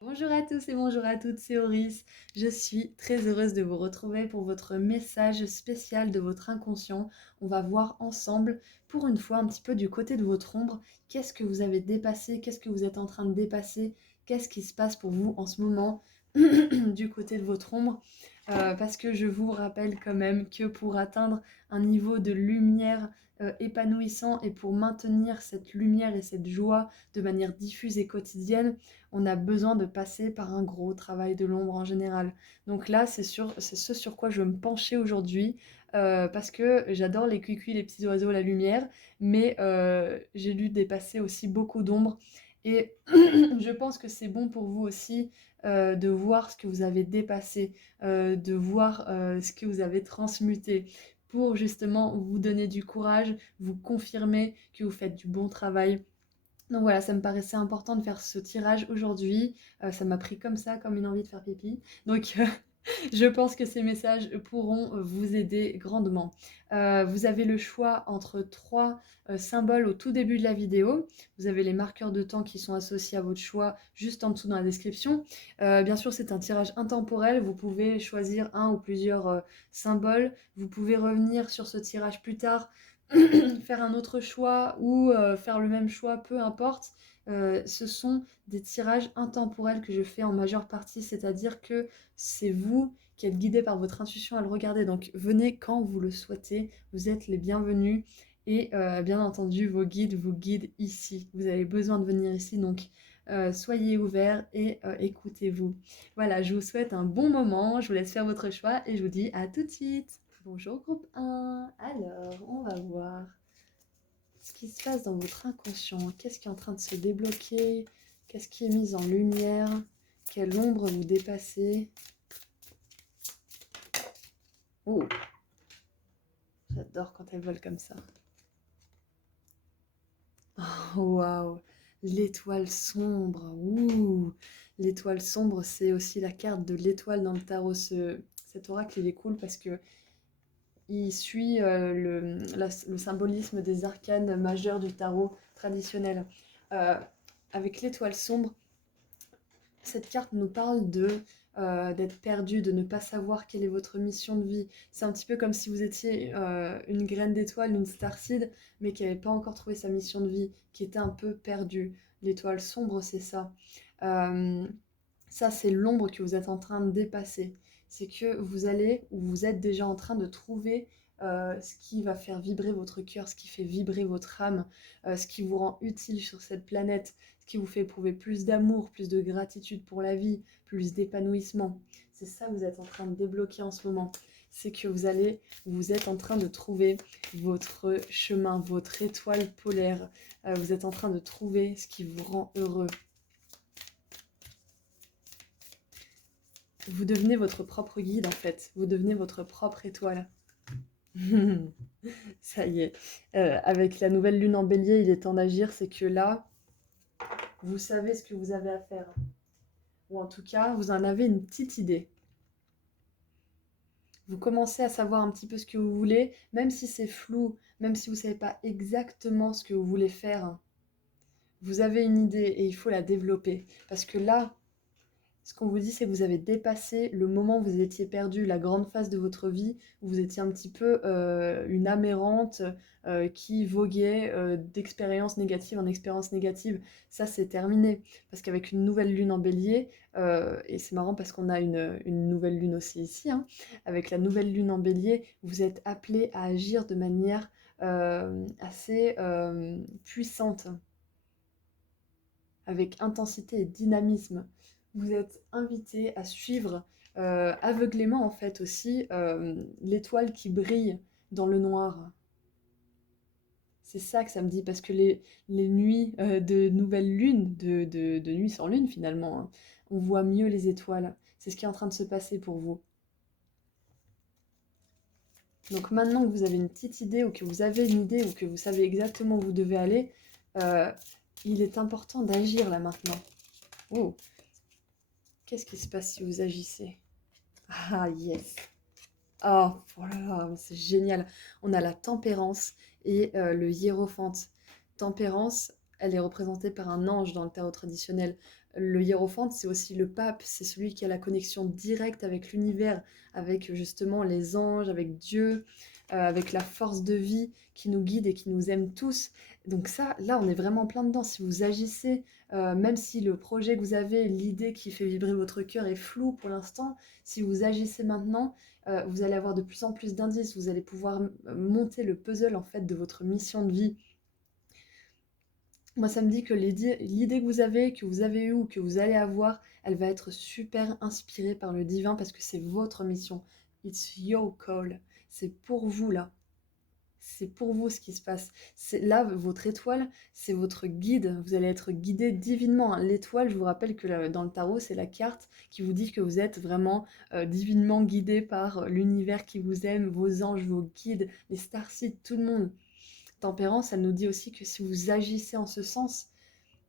Bonjour à tous et bonjour à toutes, c'est Auris. Je suis très heureuse de vous retrouver pour votre message spécial de votre inconscient. On va voir ensemble, pour une fois, un petit peu du côté de votre ombre, qu'est-ce que vous avez dépassé, qu'est-ce que vous êtes en train de dépasser, qu'est-ce qui se passe pour vous en ce moment du côté de votre ombre. Parce que je vous rappelle quand même que pour atteindre un niveau de lumière épanouissant et pour maintenir cette lumière et cette joie de manière diffuse et quotidienne, on a besoin de passer par un gros travail de l'ombre en général. Donc là, c'est ce sur quoi je veux me pencher aujourd'hui, parce que j'adore les cuicuis, les petits oiseaux, la lumière, mais j'ai dû dépasser aussi beaucoup d'ombre. Et je pense que c'est bon pour vous aussi de voir ce que vous avez dépassé, de voir ce que vous avez transmuté pour justement vous donner du courage, vous confirmer que vous faites du bon travail. Donc voilà, ça me paraissait important de faire ce tirage aujourd'hui. Ça m'a pris comme ça, comme une envie de faire pipi. Donc je pense que ces messages pourront vous aider grandement. Vous avez le choix entre trois symboles au tout début de la vidéo. Vous avez les marqueurs de temps qui sont associés à votre choix juste en dessous dans la description. Bien sûr, c'est un tirage intemporel. Vous pouvez choisir un ou plusieurs symboles. Vous pouvez revenir sur ce tirage plus tard, faire un autre choix ou faire le même choix, peu importe. Ce sont des tirages intemporels que je fais en majeure partie, c'est-à-dire que c'est vous qui êtes guidé par votre intuition à le regarder. Donc venez quand vous le souhaitez, vous êtes les bienvenus. Et bien entendu, vos guides vous guident ici. Vous avez besoin de venir ici, donc soyez ouverts et écoutez-vous. Voilà, je vous souhaite un bon moment, je vous laisse faire votre choix et je vous dis à tout de suite. Bonjour groupe 1. Alors, on va voir ce qui se passe dans votre inconscient. Qu'est-ce qui est en train de se débloquer? Qu'est-ce qui est mis en lumière? Quelle ombre vous dépassez? Oh, j'adore quand elles volent comme ça. Oh, waouh, l'étoile sombre. Ouh, l'étoile sombre, c'est aussi la carte de l'étoile dans le tarot. Cet oracle, il est cool parce que il suit le symbolisme des arcanes majeurs du tarot traditionnel. Euh, avec l'étoile sombre, cette carte nous parle d'être perdu, de ne pas savoir quelle est votre mission de vie. C'est un petit peu comme si vous étiez une graine d'étoile, une starseed, mais qui n'avait pas encore trouvé sa mission de vie, qui était un peu perdue. L'étoile sombre, c'est ça. Euh, Ça, c'est l'ombre que vous êtes en train de dépasser. C'est que vous allez, ou vous êtes déjà en train de trouver ce qui va faire vibrer votre cœur, ce qui fait vibrer votre âme, ce qui vous rend utile sur cette planète, ce qui vous fait éprouver plus d'amour, plus de gratitude pour la vie, plus d'épanouissement. C'est ça que vous êtes en train de débloquer en ce moment. C'est que vous êtes en train de trouver votre chemin, votre étoile polaire. Vous êtes en train de trouver ce qui vous rend heureux. Vous devenez votre propre guide en fait, vous devenez votre propre étoile. Ça y est, avec la nouvelle lune en bélier, il est temps d'agir, c'est que là, vous savez ce que vous avez à faire. Ou en tout cas, vous en avez une petite idée. Vous commencez à savoir un petit peu ce que vous voulez, même si c'est flou, même si vous ne savez pas exactement ce que vous voulez faire. Vous avez une idée et il faut la développer. Parce que là, ce qu'on vous dit, c'est que vous avez dépassé le moment où vous étiez perdu, la grande phase de votre vie, où vous étiez un petit peu une âme errante qui voguait d'expérience négative en expérience négative. Ça, c'est terminé. Parce qu'avec une nouvelle lune en bélier, et c'est marrant parce qu'on a une nouvelle lune aussi ici, hein, avec la nouvelle lune en bélier, vous êtes appelé à agir de manière assez puissante, avec intensité et dynamisme. Vous êtes invité à suivre aveuglément en fait aussi l'étoile qui brille dans le noir. C'est ça que ça me dit, parce que les nuits de nouvelle lune, de nuit sans lune finalement, hein, on voit mieux les étoiles. C'est ce qui est en train de se passer pour vous. Donc maintenant que vous avez une petite idée, ou que vous avez une idée, ou que vous savez exactement où vous devez aller, euh, il est important d'agir là maintenant. Oh, qu'est-ce qui se passe si vous agissez? Ah yes. Oh, voilà, c'est génial. On a la tempérance et le hiérophante. Tempérance, elle est représentée par un ange dans le tarot traditionnel. Le hiérophante, c'est aussi le pape, c'est celui qui a la connexion directe avec l'univers, avec justement les anges, avec Dieu, avec la force de vie qui nous guide et qui nous aime tous. Donc ça, là, on est vraiment plein dedans. Si vous agissez, même si le projet que vous avez, l'idée qui fait vibrer votre cœur est floue pour l'instant, si vous agissez maintenant, vous allez avoir de plus en plus d'indices, vous allez pouvoir monter le puzzle en fait de votre mission de vie. Moi, ça me dit que l'idée que vous avez eue ou que vous allez avoir, elle va être super inspirée par le divin parce que c'est votre mission. It's your call. C'est pour vous là. C'est pour vous ce qui se passe. C'est là, votre étoile, c'est votre guide. Vous allez être guidé divinement, hein. L'étoile, je vous rappelle que dans le tarot, c'est la carte qui vous dit que vous êtes vraiment divinement guidé par l'univers qui vous aime, vos anges, vos guides, les starseeds, tout le monde. Tempérance, elle nous dit aussi que si vous agissez en ce sens,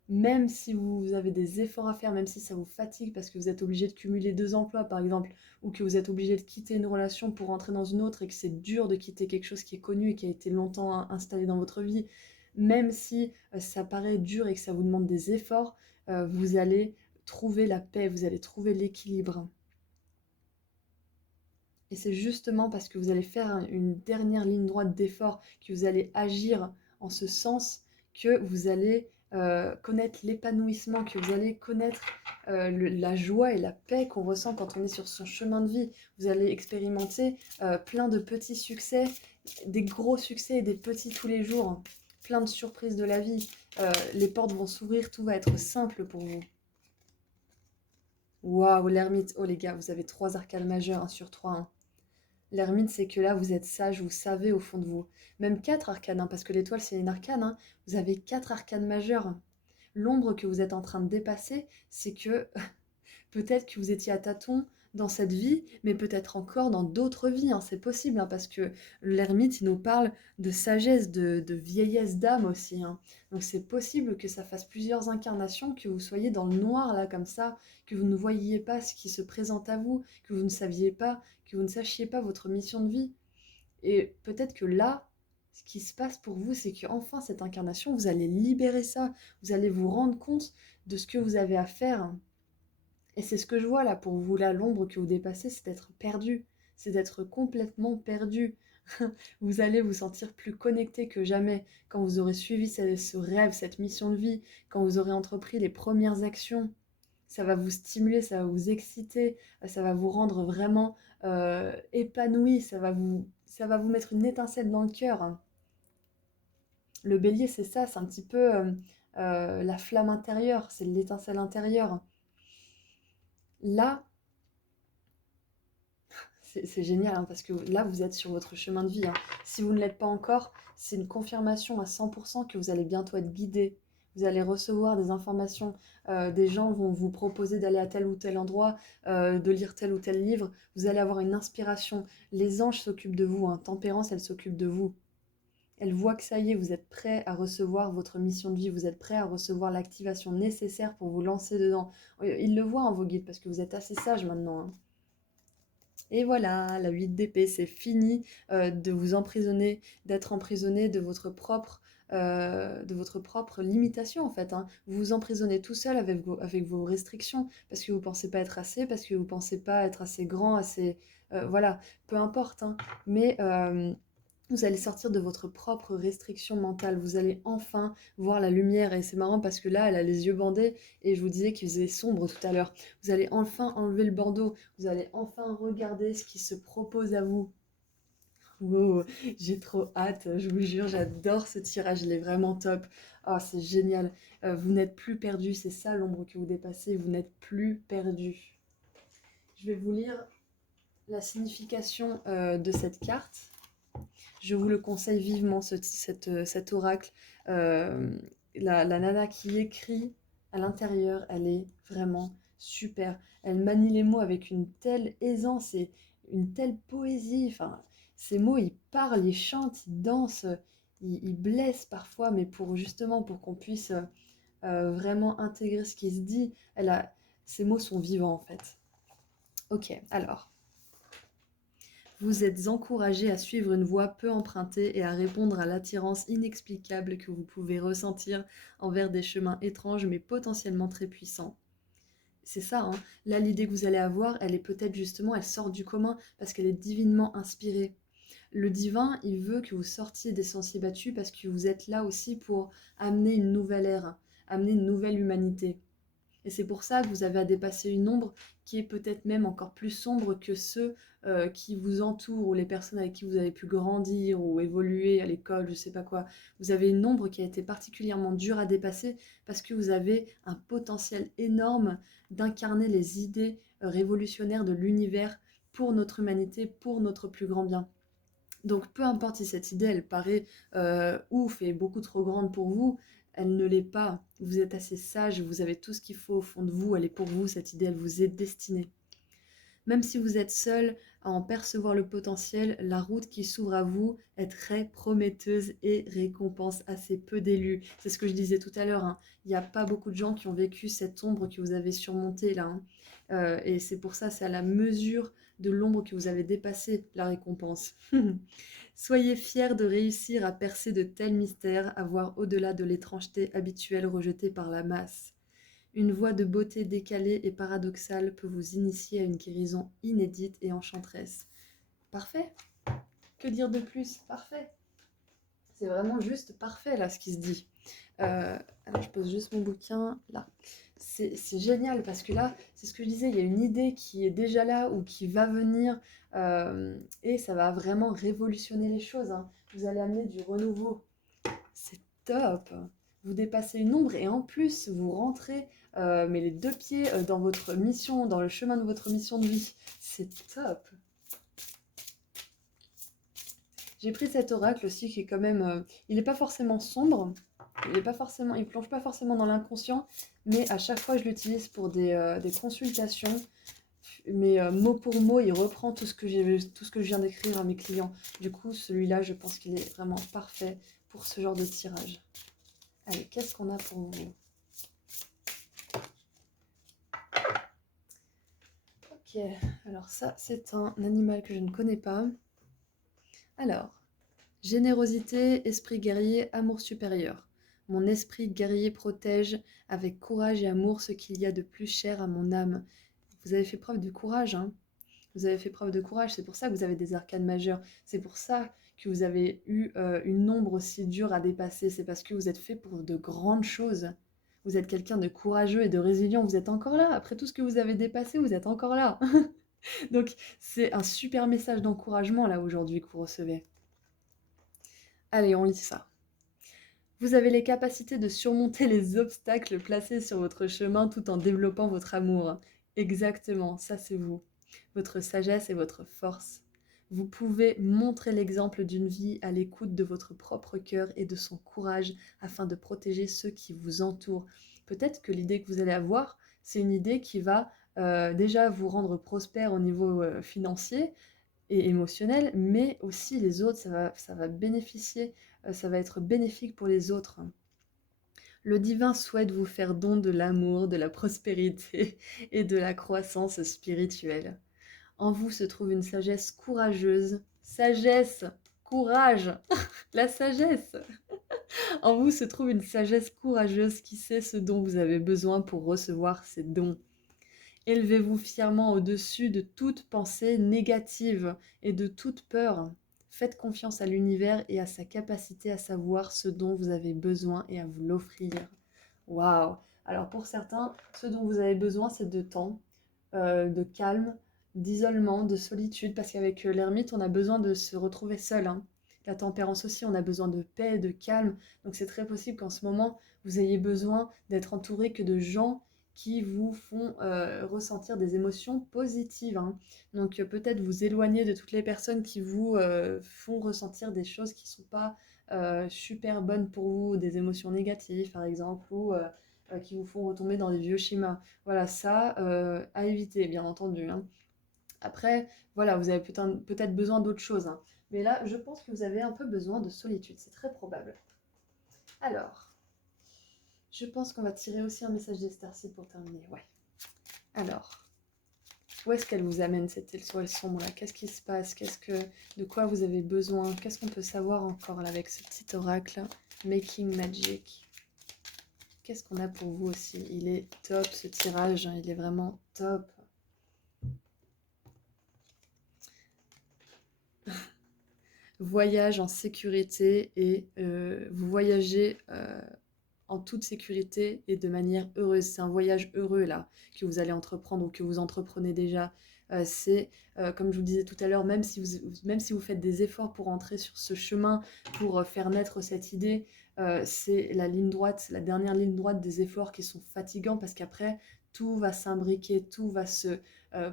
même si vous avez des efforts à faire, même si ça vous fatigue parce que vous êtes obligé de cumuler 2 emplois par exemple, ou que vous êtes obligé de quitter une relation pour rentrer dans une autre et que c'est dur de quitter quelque chose qui est connu et qui a été longtemps installé dans votre vie, même si ça paraît dur et que ça vous demande des efforts, vous allez trouver la paix, vous allez trouver l'équilibre. Et c'est justement parce que vous allez faire une dernière ligne droite d'effort, que vous allez agir en ce sens, que vous allez connaître l'épanouissement, que vous allez connaître la joie et la paix qu'on ressent quand on est sur son chemin de vie. Vous allez expérimenter plein de petits succès, des gros succès et des petits tous les jours, plein de surprises de la vie. Les portes vont s'ouvrir, tout va être simple pour vous. Waouh, l'ermite. Oh les gars, vous avez 3 arcanes majeures, 1 sur 3, hein. L'ermite, c'est que là, vous êtes sage, vous savez au fond de vous. Même 4 arcanes, hein, parce que l'étoile, c'est une arcane, hein. Vous avez 4 arcanes majeures. L'ombre que vous êtes en train de dépasser, c'est que peut-être que vous étiez à tâtons dans cette vie, mais peut-être encore dans d'autres vies, hein. C'est possible, hein, parce que l'ermite, il nous parle de sagesse, de vieillesse d'âme aussi, hein. Donc c'est possible que ça fasse plusieurs incarnations, que vous soyez dans le noir, là, comme ça, que vous ne voyiez pas ce qui se présente à vous, que vous ne saviez pas, que vous ne sachiez pas votre mission de vie. Et peut-être que là, ce qui se passe pour vous, c'est qu'enfin, cette incarnation, vous allez libérer ça, vous allez vous rendre compte de ce que vous avez à faire. Et c'est ce que je vois là pour vous, là, l'ombre que vous dépassez, c'est d'être perdu, c'est d'être complètement perdu. Vous allez vous sentir plus connecté que jamais quand vous aurez suivi ce rêve, cette mission de vie, quand vous aurez entrepris les premières actions. Ça va vous stimuler, ça va vous exciter, ça va vous rendre vraiment épanoui, ça va vous mettre une étincelle dans le cœur, hein. Le bélier, c'est ça, c'est un petit peu la flamme intérieure, c'est l'étincelle intérieure. Là, c'est génial, hein, parce que là, vous êtes sur votre chemin de vie, hein. Si vous ne l'êtes pas encore, c'est une confirmation à 100% que vous allez bientôt être guidé. Vous allez recevoir des informations, des gens vont vous proposer d'aller à tel ou tel endroit, de lire tel ou tel livre. Vous allez avoir une inspiration. Les anges s'occupent de vous, hein. Tempérance, elle s'occupe de vous. Elle voit que ça y est, vous êtes prêt à recevoir votre mission de vie, vous êtes prêt à recevoir l'activation nécessaire pour vous lancer dedans. Ils le voient, hein, vos guides, parce que vous êtes assez sage maintenant, hein. Et voilà, la 8 d'épée, c'est fini de vous emprisonner, d'être emprisonné de votre propre limitation en fait, hein. Vous vous emprisonnez tout seul avec vos restrictions, parce que vous pensez pas être assez, parce que vous pensez pas être assez grand, assez... voilà, peu importe, hein. Mais vous allez sortir de votre propre restriction mentale, vous allez enfin voir la lumière. Et c'est marrant parce que là, elle a les yeux bandés et je vous disais qu'il faisait sombre tout à l'heure. Vous allez enfin enlever le bandeau, vous allez enfin regarder ce qui se propose à vous. Wow, j'ai trop hâte, je vous jure, j'adore ce tirage, il est vraiment top. Oh, c'est génial. Vous n'êtes plus perdu, c'est ça l'ombre que vous dépassez, vous n'êtes plus perdu. Je vais vous lire la signification de cette carte. Je vous le conseille vivement, cet oracle. Euh, la nana qui écrit à l'intérieur, elle est vraiment super. Elle manie les mots avec une telle aisance et une telle poésie. Enfin, ces mots, ils parlent, ils chantent, ils dansent, ils blessent parfois, mais justement pour qu'on puisse vraiment intégrer ce qui se dit. Ces mots sont vivants en fait. Ok, alors. Vous êtes encouragé à suivre une voie peu empruntée et à répondre à l'attirance inexplicable que vous pouvez ressentir envers des chemins étranges mais potentiellement très puissants. C'est ça, hein. Là, l'idée que vous allez avoir, elle est peut-être justement, elle sort du commun parce qu'elle est divinement inspirée. Le divin, il veut que vous sortiez des sentiers battus parce que vous êtes là aussi pour amener une nouvelle ère, amener une nouvelle humanité. Et c'est pour ça que vous avez à dépasser une ombre qui est peut-être même encore plus sombre que ceux qui vous entourent ou les personnes avec qui vous avez pu grandir ou évoluer à l'école, je sais pas quoi. Vous avez une ombre qui a été particulièrement dure à dépasser parce que vous avez un potentiel énorme d'incarner les idées révolutionnaires de l'univers pour notre humanité, pour notre plus grand bien. Donc peu importe si cette idée, elle paraît ouf et beaucoup trop grande pour vous, elle ne l'est pas. Vous êtes assez sage, vous avez tout ce qu'il faut au fond de vous, elle est pour vous, cette idée, elle vous est destinée. Même si vous êtes seul à en percevoir le potentiel, la route qui s'ouvre à vous est très prometteuse et récompense assez peu d'élus. C'est ce que je disais tout à l'heure, hein. Il n'y a pas beaucoup de gens qui ont vécu cette ombre que vous avez surmontée là, hein. Et c'est pour ça, c'est à la mesure de l'ombre que vous avez dépassée, la récompense. Soyez fiers de réussir à percer de tels mystères, à voir au-delà de l'étrangeté habituelle rejetée par la masse. Une voie de beauté décalée et paradoxale peut vous initier à une guérison inédite et enchanteresse. Parfait. Que dire de plus? Parfait. C'est vraiment juste parfait là ce qui se dit. Alors je pose juste mon bouquin là. C'est génial parce que là, c'est ce que je disais, il y a une idée qui est déjà là ou qui va venir et ça va vraiment révolutionner les choses, hein. Vous allez amener du renouveau. C'est top. Vous dépassez une ombre et en plus vous rentrez mais les deux pieds dans votre mission, dans le chemin de votre mission de vie. C'est top. J'ai pris cet oracle aussi qui est quand même, il n'est pas forcément sombre, il plonge pas forcément dans l'inconscient, mais à chaque fois je l'utilise pour des consultations. Mais mot pour mot, il reprend tout ce que je viens d'écrire à mes clients. Du coup, celui-là, je pense qu'il est vraiment parfait pour ce genre de tirage. Allez, qu'est-ce qu'on a pour vous? Ok, alors ça, c'est un animal que je ne connais pas. Alors, générosité, esprit guerrier, amour supérieur. Mon esprit guerrier protège avec courage et amour ce qu'il y a de plus cher à mon âme. Vous avez fait preuve de courage, hein. Vous avez fait preuve de courage, c'est pour ça que vous avez des arcanes majeures. C'est pour ça que vous avez eu une ombre aussi dure à dépasser. C'est parce que vous êtes fait pour de grandes choses. Vous êtes quelqu'un de courageux et de résilient. Vous êtes encore là. Après tout ce que vous avez dépassé, vous êtes encore là. Donc c'est un super message d'encouragement là aujourd'hui que vous recevez. Allez, on lit ça. Vous avez les capacités de surmonter les obstacles placés sur votre chemin tout en développant votre amour. Exactement, ça c'est vous. Votre sagesse et votre force. Vous pouvez montrer l'exemple d'une vie à l'écoute de votre propre cœur et de son courage afin de protéger ceux qui vous entourent. Peut-être que l'idée que vous allez avoir, c'est une idée qui va déjà vous rendre prospère au niveau financier, et émotionnel, mais aussi les autres, ça va bénéficier, ça va être bénéfique pour les autres. Le divin souhaite vous faire don de l'amour, de la prospérité et de la croissance spirituelle. En vous se trouve une sagesse courageuse. Sagesse, courage, la sagesse. En vous se trouve une sagesse courageuse qui sait ce dont vous avez besoin pour recevoir ces dons. Élevez-vous fièrement au-dessus de toute pensée négative et de toute peur. Faites confiance à l'univers et à sa capacité à savoir ce dont vous avez besoin et à vous l'offrir. Waouh! Alors pour certains, ce dont vous avez besoin, c'est de temps, de calme, d'isolement, de solitude, parce qu'avec l'ermite, on a besoin de se retrouver seul, hein. La tempérance aussi, on a besoin de paix, de calme. Donc c'est très possible qu'en ce moment, vous ayez besoin d'être entouré que de gens qui vous font ressentir des émotions positives, hein. Donc peut-être vous éloigner de toutes les personnes qui vous font ressentir des choses qui ne sont pas super bonnes pour vous, des émotions négatives par exemple, ou qui vous font retomber dans des vieux schémas. Voilà, ça à éviter, bien entendu, hein. Après, voilà, vous avez peut-être besoin d'autre chose, hein. Mais là, je pense que vous avez un peu besoin de solitude, c'est très probable. Alors, je pense qu'on va tirer aussi un message d'Estarcy pour terminer, ouais. Alors, Où est-ce qu'elle vous amène cette étoile sombre là? Qu'est-ce qui se passe? De quoi vous avez besoin? Qu'est-ce qu'on peut savoir encore là avec ce petit oracle? Making Magic. Qu'est-ce qu'on a pour vous aussi? Il est top ce tirage, hein, il est vraiment top. Voyage en sécurité et vous voyagez en toute sécurité et de manière heureuse. C'est un voyage heureux là que vous allez entreprendre ou que vous entreprenez déjà. C'est, comme je vous disais tout à l'heure, même si vous faites des efforts pour entrer sur ce chemin, pour faire naître cette idée, c'est la ligne droite, la dernière ligne droite des efforts qui sont fatigants parce qu'après, tout va s'imbriquer, tout va se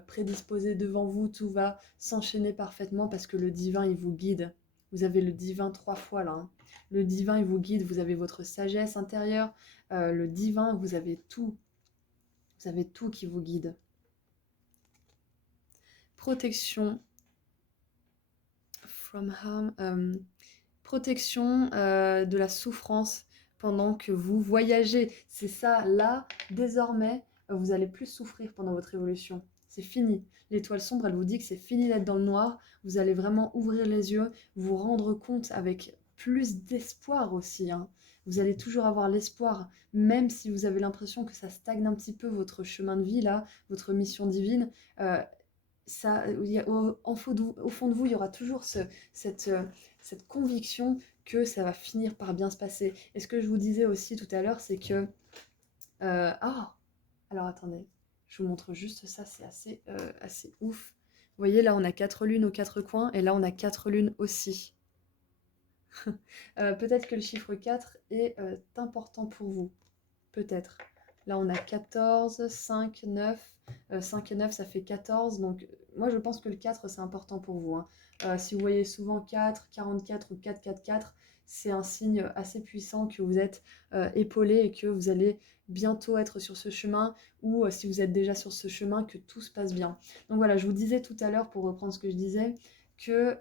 prédisposer devant vous, tout va s'enchaîner parfaitement parce que le divin, il vous guide. Vous avez le divin 3 fois là, hein. Le divin, il vous guide, vous avez votre sagesse intérieure. Le divin, vous avez tout. Vous avez tout qui vous guide. Protection. From harm. Protection de la souffrance pendant que vous voyagez. C'est ça, là, désormais, vous allez plus souffrir pendant votre évolution. C'est fini. L'étoile sombre, elle vous dit que c'est fini d'être dans le noir. Vous allez vraiment ouvrir les yeux, vous rendre compte avec plus d'espoir aussi, hein. Vous allez toujours avoir l'espoir, même si vous avez l'impression que ça stagne un petit peu votre chemin de vie, là, votre mission divine. Ça, au fond de vous, il y aura toujours cette, cette conviction que ça va finir par bien se passer. Et ce que je vous disais aussi tout à l'heure, c'est que... ah, alors attendez, je vous montre juste ça, c'est assez ouf. Vous voyez, là, on a 4 lunes aux 4 coins, et là, on a 4 lunes aussi. Peut-être que le chiffre 4 est important pour vous. Peut-être. Là, on a 14, 5, 9. 5 et 9, ça fait 14. Donc, moi, je pense que le 4, c'est important pour vous, hein. Si vous voyez souvent 4, 44 ou 4, 4, 4, c'est un signe assez puissant que vous êtes épaulé et que vous allez bientôt être sur ce chemin ou si vous êtes déjà sur ce chemin, que tout se passe bien. Donc voilà, je vous disais tout à l'heure, pour reprendre ce que je disais, que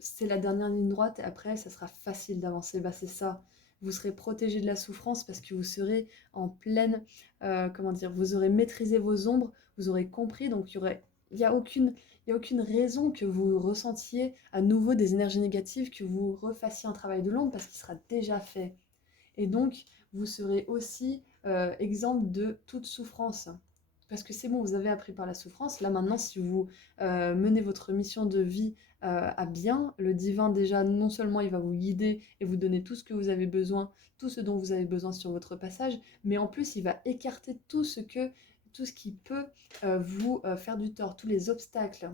c'est la dernière ligne droite et après, ça sera facile d'avancer. Bah, c'est ça. Vous serez protégé de la souffrance parce que vous serez en pleine, comment dire, vous aurez maîtrisé vos ombres, vous aurez compris, donc il n'y a aucune raison que vous ressentiez à nouveau des énergies négatives, que vous refassiez un travail de l'ombre parce qu'il sera déjà fait. Et donc, vous serez aussi exempt de toute souffrance. Parce que c'est bon, vous avez appris par la souffrance. Là maintenant, si vous menez votre mission de vie à bien, le divin déjà, non seulement il va vous guider et vous donner tout ce que vous avez besoin, tout ce dont vous avez besoin sur votre passage, mais en plus, il va écarter tout ce qui peut vous faire du tort, tous les obstacles.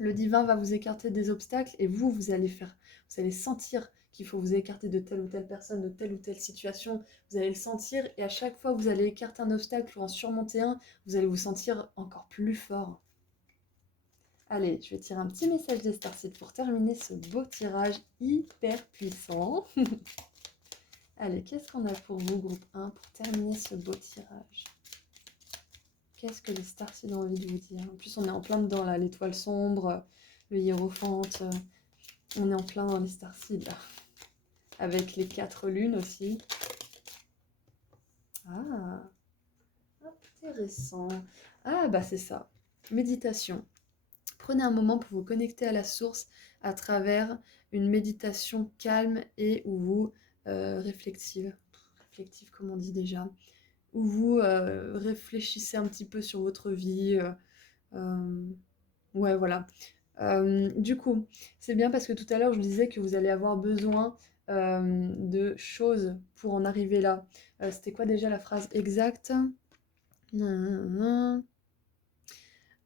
Le divin va vous écarter des obstacles et vous allez sentir qu'il faut vous écarter de telle ou telle personne, de telle ou telle situation. Vous allez le sentir et à chaque fois que vous allez écarter un obstacle ou en surmonter un, vous allez vous sentir encore plus fort. Allez, je vais tirer un petit message des Starseeds pour terminer ce beau tirage hyper puissant. Allez, qu'est-ce qu'on a pour vous, groupe 1, pour terminer ce beau tirage? Qu'est-ce que les Starseeds ont envie de vous dire? En plus, on est en plein dedans, là, l'étoile sombre, le hiérophante, on est en plein dans les Starseeds, là. Avec les 4 lunes aussi. Ah, intéressant. Ah, bah c'est ça. Méditation. Prenez un moment pour vous connecter à la source à travers une méditation calme et où vous réflexive, comme on dit déjà, où vous réfléchissez un petit peu sur votre vie. Ouais, voilà. Du coup, c'est bien parce que tout à l'heure, je vous disais que vous allez avoir besoin de choses pour en arriver là. C'était quoi déjà la phrase exacte?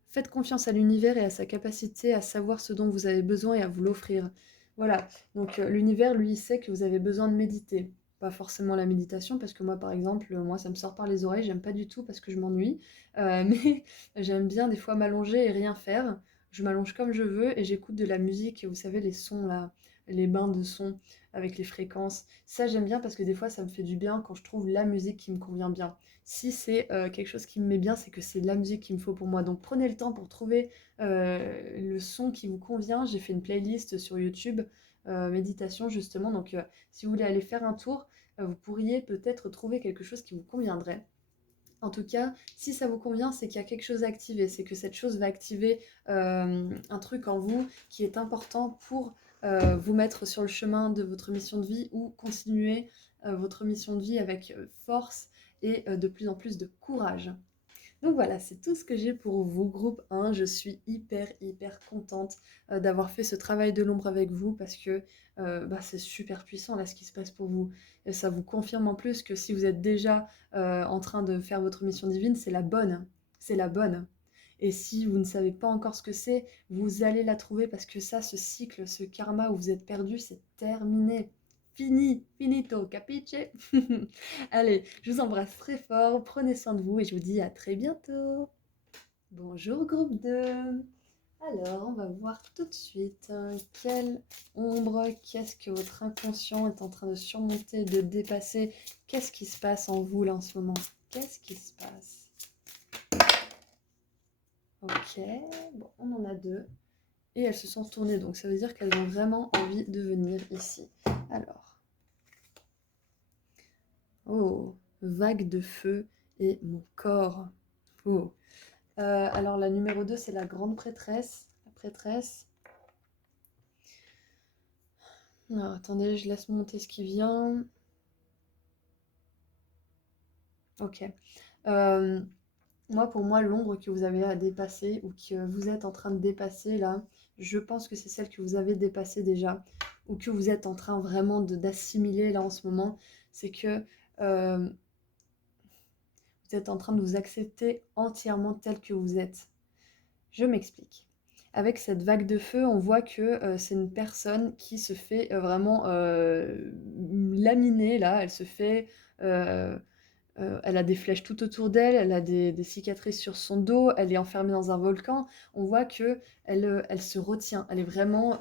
Faites confiance à l'univers et à sa capacité à savoir ce dont vous avez besoin et à vous l'offrir. Voilà, donc l'univers, lui, il sait que vous avez besoin de méditer. Pas forcément la méditation, parce que moi, par exemple, moi, ça me sort par les oreilles, j'aime pas du tout parce que je m'ennuie. Mais j'aime bien des fois m'allonger et rien faire. Je m'allonge comme je veux et j'écoute de la musique, vous savez, les sons là, les bains de sons avec les fréquences. Ça, j'aime bien parce que des fois, ça me fait du bien quand je trouve la musique qui me convient bien. Si c'est quelque chose qui me met bien, c'est que c'est la musique qu'il me faut pour moi. Donc prenez le temps pour trouver le son qui vous convient. J'ai fait une playlist sur YouTube, méditation justement. Donc si vous voulez aller faire un tour, vous pourriez peut-être trouver quelque chose qui vous conviendrait. En tout cas, si ça vous convient, c'est qu'il y a quelque chose à activer, c'est que cette chose va activer un truc en vous qui est important pour vous mettre sur le chemin de votre mission de vie ou continuer votre mission de vie avec force et de plus en plus de courage. Donc voilà, c'est tout ce que j'ai pour vous, groupe 1. Je suis hyper contente d'avoir fait ce travail de l'ombre avec vous parce que c'est super puissant là ce qui se passe pour vous. Et ça vous confirme en plus que si vous êtes déjà en train de faire votre mission divine, c'est la bonne. C'est la bonne. Et si vous ne savez pas encore ce que c'est, vous allez la trouver parce que ça, ce cycle, ce karma où vous êtes perdu, c'est terminé. Fini, finito, capiche? Allez, je vous embrasse très fort, prenez soin de vous et je vous dis à très bientôt. Bonjour groupe 2. Alors, on va voir tout de suite quelle ombre, qu'est-ce que votre inconscient est en train de surmonter, de dépasser. Qu'est-ce qui se passe en vous là en ce moment? Qu'est-ce qui se passe? Ok, bon, on en a 2. Et elles se sont tournées, donc ça veut dire qu'elles ont vraiment envie de venir ici. Alors. Oh, vague de feu et mon corps. Oh. Alors la numéro 2, c'est la grande prêtresse. La prêtresse. Alors, attendez, je laisse monter ce qui vient. Ok. Pour moi, l'ombre que vous avez à dépasser ou que vous êtes en train de dépasser là, je pense que c'est celle que vous avez dépassée déjà ou que vous êtes en train vraiment d'assimiler là en ce moment. C'est que vous êtes en train de vous accepter entièrement tel que vous êtes. Je m'explique. Avec cette vague de feu, on voit que c'est une personne qui se fait vraiment laminer là. Elle se fait, elle a des flèches tout autour d'elle, elle a des cicatrices sur son dos, elle est enfermée dans un volcan. On voit que elle se retient. Elle est vraiment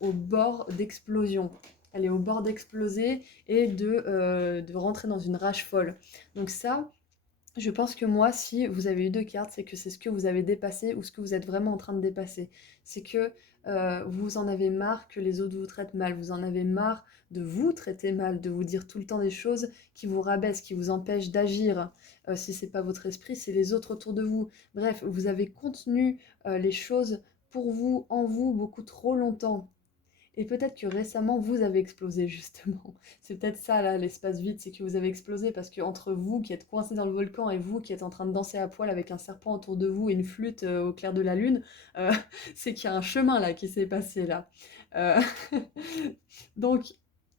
au bord d'explosion. Elle est au bord d'exploser et de rentrer dans une rage folle. Donc ça, je pense que moi, si vous avez eu 2 cartes, c'est que c'est ce que vous avez dépassé ou ce que vous êtes vraiment en train de dépasser. C'est que vous en avez marre que les autres vous traitent mal, vous en avez marre de vous traiter mal, de vous dire tout le temps des choses qui vous rabaissent, qui vous empêchent d'agir. Si c'est pas votre esprit, c'est les autres autour de vous. Bref, vous avez contenu les choses pour vous, en vous, beaucoup trop longtemps. Et peut-être que récemment, vous avez explosé, justement. C'est peut-être ça, là, l'espace vide, c'est que vous avez explosé parce que entre vous qui êtes coincé dans le volcan et vous qui êtes en train de danser à poil avec un serpent autour de vous et une flûte au clair de la lune, euh, c'est qu'il y a un chemin, là, qui s'est passé, là. Euh, Donc,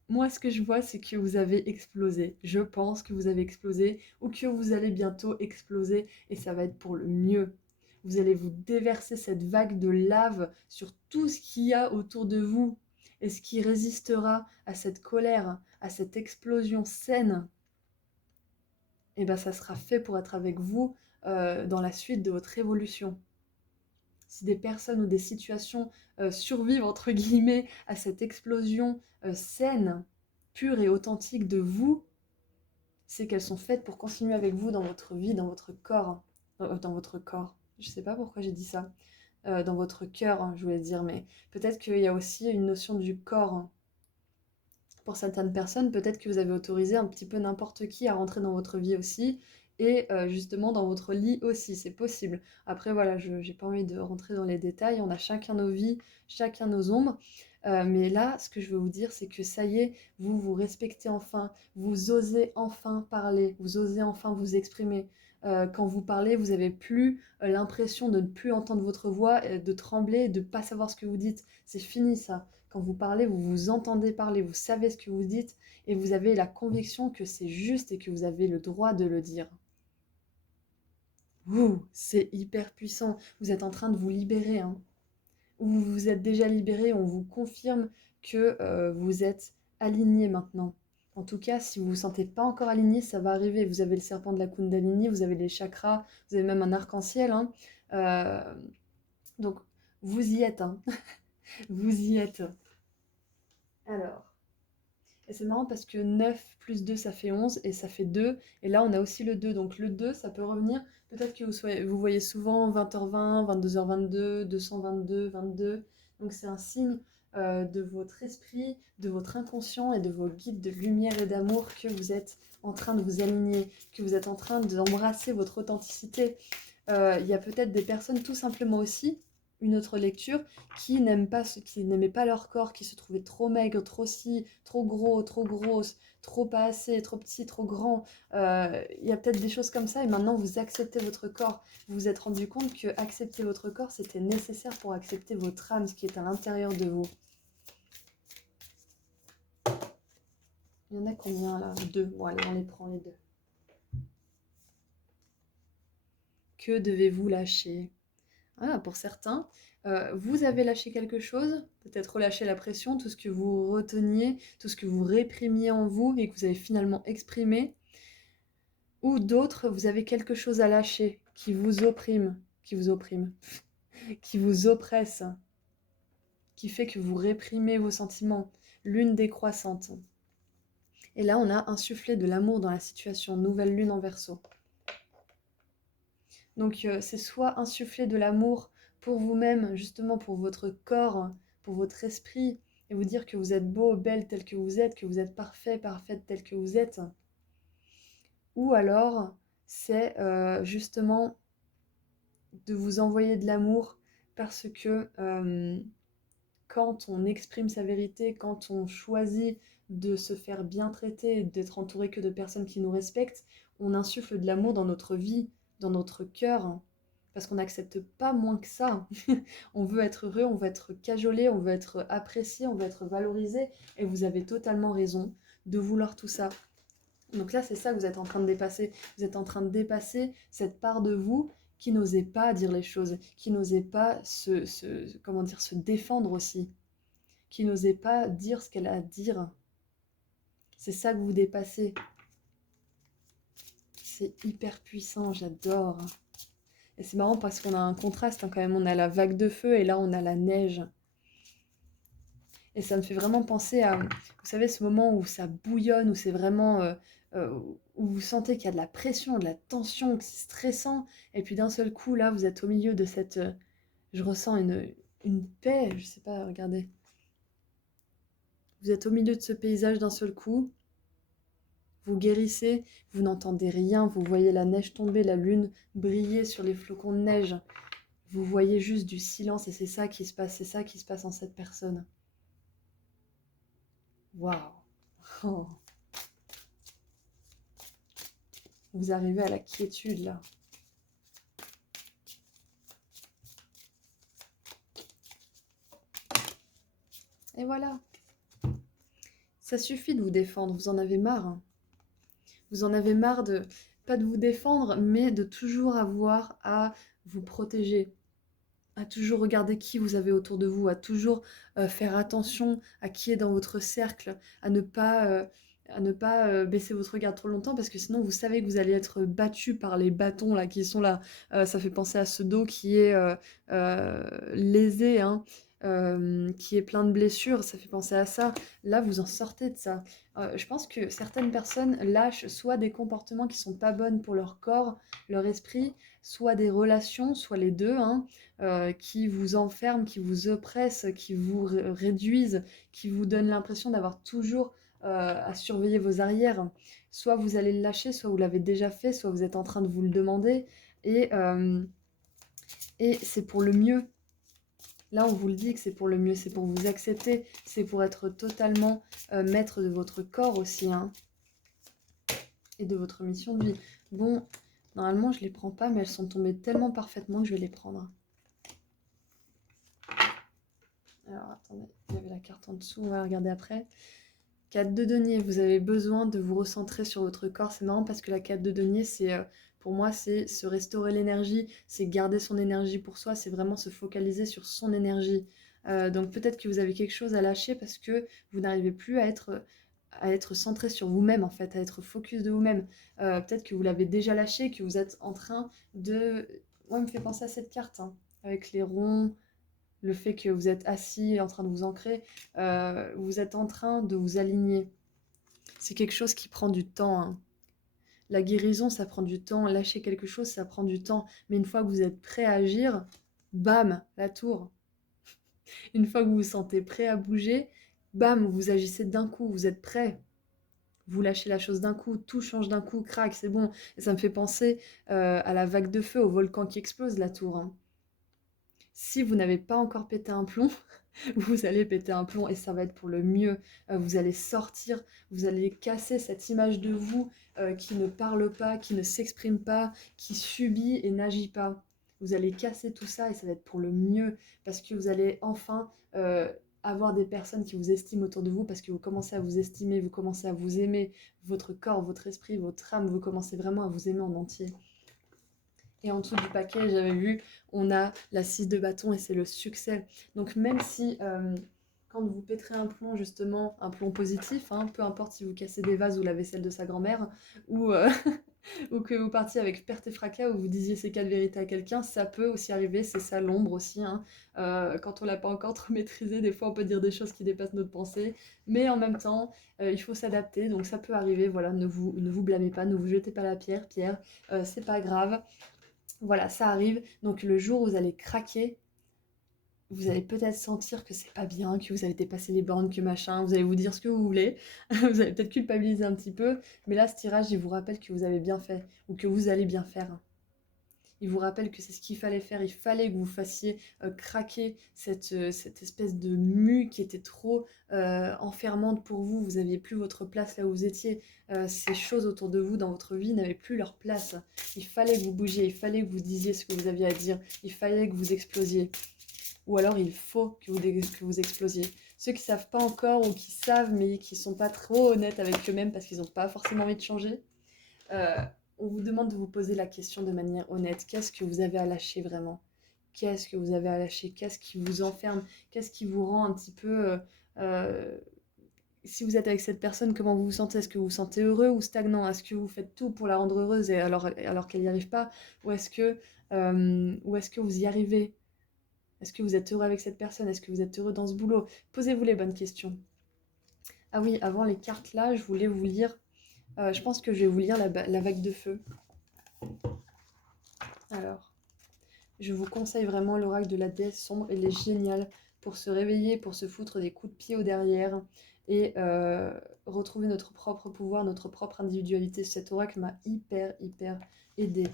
moi, ce que je vois, c'est que vous avez explosé. Je pense que vous avez explosé ou que vous allez bientôt exploser et ça va être pour le mieux. Vous allez vous déverser cette vague de lave sur tout ce qu'il y a autour de vous. Et ce qui résistera à cette colère, à cette explosion saine, eh ben, ça sera fait pour être avec vous dans la suite de votre évolution. Si des personnes ou des situations survivent, entre guillemets, à cette explosion saine, pure et authentique de vous, c'est qu'elles sont faites pour continuer avec vous dans votre vie, dans votre corps. Dans votre corps. Je sais pas pourquoi j'ai dit ça. Dans votre cœur, hein, je voulais dire, mais peut-être qu'il y a aussi une notion du corps, hein. Pour certaines personnes, peut-être que vous avez autorisé un petit peu n'importe qui à rentrer dans votre vie aussi, et justement dans votre lit aussi, c'est possible. Après voilà, je n'ai pas envie de rentrer dans les détails, on a chacun nos vies, chacun nos ombres, mais là, ce que je veux vous dire, c'est que ça y est, vous vous respectez enfin, vous osez enfin parler, vous osez enfin vous exprimer. Quand vous parlez, vous n'avez plus l'impression de ne plus entendre votre voix, de trembler, de ne pas savoir ce que vous dites. C'est fini ça. Quand vous parlez, vous vous entendez parler, vous savez ce que vous dites et vous avez la conviction que c'est juste et que vous avez le droit de le dire. Ouh, c'est hyper puissant. Vous êtes en train de vous libérer, hein. Ou vous vous êtes déjà libéré, on vous confirme que vous êtes aligné maintenant. En tout cas, si vous ne vous sentez pas encore aligné, ça va arriver. Vous avez le serpent de la Kundalini, vous avez les chakras, vous avez même un arc-en-ciel, hein. Euh, donc, vous y êtes, hein. Vous y êtes. Alors. Et c'est marrant parce que 9 plus 2, ça fait 11 et ça fait 2. Et là, on a aussi le 2. Donc le 2, ça peut revenir. Peut-être que vous voyez souvent 20h20, 22h22, 222, 22. Donc c'est un signe de votre esprit, de votre inconscient et de vos guides de lumière et d'amour que vous êtes en train de vous aligner, que vous êtes en train d'embrasser votre authenticité. Il y a peut-être des personnes tout simplement aussi, une autre lecture, qui n'aimaient pas leur corps, qui se trouvaient trop maigres, trop ci, trop gros, trop grosses, trop pas assez, trop petit, trop grand. Il y a peut-être des choses comme ça et maintenant vous acceptez votre corps. Vous vous êtes rendu compte que accepter votre corps, c'était nécessaire pour accepter votre âme, ce qui est à l'intérieur de vous. Il y en a combien là? 2. Bon allez, on les prend les 2. Que devez-vous lâcher? Ah, pour certains, vous avez lâché quelque chose, peut-être relâché la pression, tout ce que vous reteniez, tout ce que vous réprimiez en vous et que vous avez finalement exprimé. Ou d'autres, vous avez quelque chose à lâcher qui vous opprime, qui vous oppresse, qui fait que vous réprimez vos sentiments, lune décroissante. Et là, on a insufflé de l'amour dans la situation, nouvelle lune en Verseau. Donc, c'est soit insuffler de l'amour pour vous-même, justement pour votre corps, pour votre esprit, et vous dire que vous êtes beau, belle tel que vous êtes parfait, parfaite tel que vous êtes. Ou alors, c'est justement de vous envoyer de l'amour parce que quand on exprime sa vérité, quand on choisit de se faire bien traiter, d'être entouré que de personnes qui nous respectent, on insuffle de l'amour dans notre vie, dans notre cœur, parce qu'on n'accepte pas moins que ça. On veut être heureux, on veut être cajolé, on veut être apprécié, on veut être valorisé, et vous avez totalement raison de vouloir tout ça. Donc là, c'est ça que vous êtes en train de dépasser. Vous êtes en train de dépasser cette part de vous qui n'osait pas dire les choses, qui n'osait pas se défendre aussi, qui n'osait pas dire ce qu'elle a à dire. C'est ça que vous dépassez. C'est hyper puissant, j'adore. Et c'est marrant parce qu'on a un contraste quand même. On a la vague de feu et là, on a la neige. Et ça me fait vraiment penser à, vous savez, ce moment où ça bouillonne, où c'est vraiment, où vous sentez qu'il y a de la pression, de la tension, que c'est stressant. Et puis d'un seul coup, là, vous êtes au milieu de cette, je ressens une paix, je sais pas, regardez. Vous êtes au milieu de ce paysage d'un seul coup. Vous guérissez, vous n'entendez rien, vous voyez la neige tomber, la lune briller sur les flocons de neige. Vous voyez juste du silence et c'est ça qui se passe, c'est ça qui se passe en cette personne. Waouh! Oh. Vous arrivez à la quiétude là. Et voilà. Ça suffit de vous défendre, vous en avez marre. Hein. Vous en avez marre de, pas de vous défendre, mais de toujours avoir à vous protéger, à toujours regarder qui vous avez autour de vous, à toujours faire attention à qui est dans votre cercle, à ne pas baisser votre regard trop longtemps parce que sinon vous savez que vous allez être battu par les bâtons là qui sont là. Ça fait penser à ce dos qui est lésé, hein, qui est plein de blessures, ça fait penser à ça. Là, vous en sortez de ça. Je pense que certaines personnes lâchent soit des comportements qui sont pas bonnes pour leur corps, leur esprit, soit des relations, soit les deux, hein, qui vous enferment, qui vous oppressent, qui vous réduisent, qui vous donnent l'impression d'avoir toujours à surveiller vos arrières. Soit vous allez le lâcher, soit vous l'avez déjà fait, soit vous êtes en train de vous le demander. Et, euh, et c'est pour le mieux. Là, on vous le dit que c'est pour le mieux, c'est pour vous accepter, c'est pour être totalement maître de votre corps aussi, hein, et de votre mission de vie. Bon, normalement, je les prends pas, mais elles sont tombées tellement parfaitement que je vais les prendre. Alors, attendez, il y avait la carte en dessous, on va regarder après. 4 de denier, vous avez besoin de vous recentrer sur votre corps. C'est marrant parce que la 4 de denier, pour moi, c'est se restaurer l'énergie, c'est garder son énergie pour soi, c'est vraiment se focaliser sur son énergie. Donc peut-être que vous avez quelque chose à lâcher parce que vous n'arrivez plus à être centré sur vous-même, en fait, à être focus de vous-même. Peut-être que vous l'avez déjà lâché, que vous êtes en train de... Moi, me fait penser à cette carte, hein, avec les ronds, le fait que vous êtes assis en train de vous ancrer, vous êtes en train de vous aligner. C'est quelque chose qui prend du temps. Hein. La guérison, ça prend du temps. Lâcher quelque chose, ça prend du temps. Mais une fois que vous êtes prêt à agir, bam, la tour. Une fois que vous vous sentez prêt à bouger, bam, vous agissez d'un coup, vous êtes prêt. Vous lâchez la chose d'un coup, tout change d'un coup, crac, c'est bon. Et ça me fait penser à la vague de feu, au volcan qui explose, la tour, hein. Si vous n'avez pas encore pété un plomb, vous allez péter un plomb et ça va être pour le mieux. Vous allez sortir, vous allez casser cette image de vous qui ne parle pas, qui ne s'exprime pas, qui subit et n'agit pas. Vous allez casser tout ça et ça va être pour le mieux parce que vous allez enfin avoir des personnes qui vous estiment autour de vous parce que vous commencez à vous estimer, vous commencez à vous aimer, votre corps, votre esprit, votre âme, vous commencez vraiment à vous aimer en entier. Et en dessous du paquet, j'avais vu, on a la 6 de bâton et c'est le succès. Donc même si quand vous péterez un plomb, justement, un plomb positif, hein, peu importe si vous cassez des vases ou la vaisselle de sa grand-mère, ou, ou que vous partiez avec perte et fracas, ou vous disiez ces quatre vérités à quelqu'un, ça peut aussi arriver, c'est ça l'ombre aussi, hein. Quand on l'a pas encore trop maîtrisé, des fois on peut dire des choses qui dépassent notre pensée, mais en même temps, il faut s'adapter, donc ça peut arriver, voilà, ne vous blâmez pas, ne vous jetez pas la pierre, c'est pas grave. Voilà, ça arrive. Donc le jour où vous allez craquer, vous allez peut-être sentir que c'est pas bien, que vous avez dépassé les bornes, que machin, vous allez vous dire ce que vous voulez, vous allez peut-être culpabiliser un petit peu, mais là, ce tirage, il vous rappelle que vous avez bien fait, ou que vous allez bien faire. Il vous rappelle que c'est ce qu'il fallait faire, il fallait que vous fassiez craquer cette espèce de mue qui était trop enfermante pour vous, vous n'aviez plus votre place là où vous étiez, ces choses autour de vous dans votre vie n'avaient plus leur place. Il fallait que vous bougiez, il fallait que vous disiez ce que vous aviez à dire, il fallait que vous explosiez. Ou alors il faut que vous explosiez. Ceux qui savent pas encore ou qui savent mais qui sont pas trop honnêtes avec eux-mêmes parce qu'ils n'ont pas forcément envie de changer, euh, on vous demande de vous poser la question de manière honnête. Qu'est-ce que vous avez à lâcher vraiment? Qu'est-ce que vous avez à lâcher? Qu'est-ce qui vous enferme? Qu'est-ce qui vous rend un petit peu... si vous êtes avec cette personne, comment vous vous sentez? Est-ce que vous vous sentez heureux ou stagnant? Est-ce que vous faites tout pour la rendre heureuse et alors qu'elle n'y arrive pas? Ou est-ce que vous y arrivez? Est-ce que vous êtes heureux avec cette personne? Est-ce que vous êtes heureux dans ce boulot? Posez-vous les bonnes questions. Ah oui, avant les cartes là, je voulais vous lire... je pense que je vais vous lire la vague de feu. Alors, je vous conseille vraiment l'oracle de la déesse sombre, elle est géniale pour se réveiller, pour se foutre des coups de pied au derrière et retrouver notre propre pouvoir, notre propre individualité. Cet oracle m'a hyper aidée.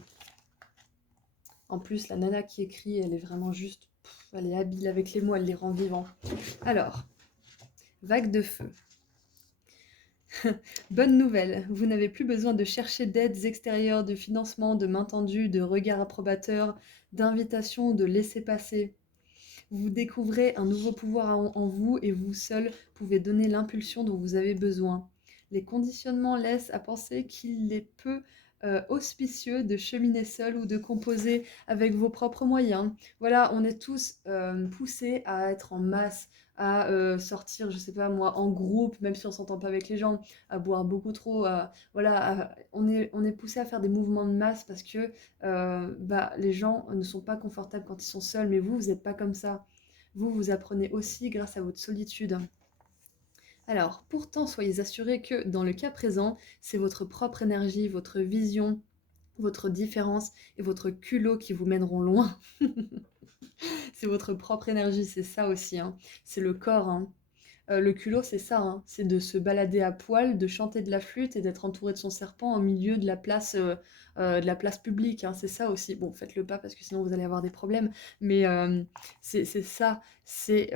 En plus, la nana qui écrit, elle est vraiment juste... elle est habile avec les mots, elle les rend vivants. Alors, vague de feu. Bonne nouvelle, vous n'avez plus besoin de chercher d'aides extérieures, de financement, de main tendue, de regard approbateur, d'invitation, de laisser-passer. Vous découvrez un nouveau pouvoir en vous et vous seul pouvez donner l'impulsion dont vous avez besoin. Les conditionnements laissent à penser qu'il est peu auspicieux de cheminer seul ou de composer avec vos propres moyens. Voilà, on est tous poussés à être en masse, à sortir, je sais pas moi, en groupe, même si on s'entend pas avec les gens, à boire beaucoup trop, on est poussé à faire des mouvements de masse parce que les gens ne sont pas confortables quand ils sont seuls, mais vous n'êtes pas comme ça. Vous apprenez aussi grâce à votre solitude. Alors, pourtant, soyez assurés que, dans le cas présent, c'est votre propre énergie, votre vision, votre différence et votre culot qui vous mèneront loin. C'est votre propre énergie, c'est ça aussi, hein. C'est le corps, hein. Le culot, c'est ça, hein. C'est de se balader à poil, de chanter de la flûte et d'être entouré de son serpent au milieu de la place publique, hein. C'est ça aussi. Bon, faites-le pas parce que sinon vous allez avoir des problèmes. Mais c'est ça, c'est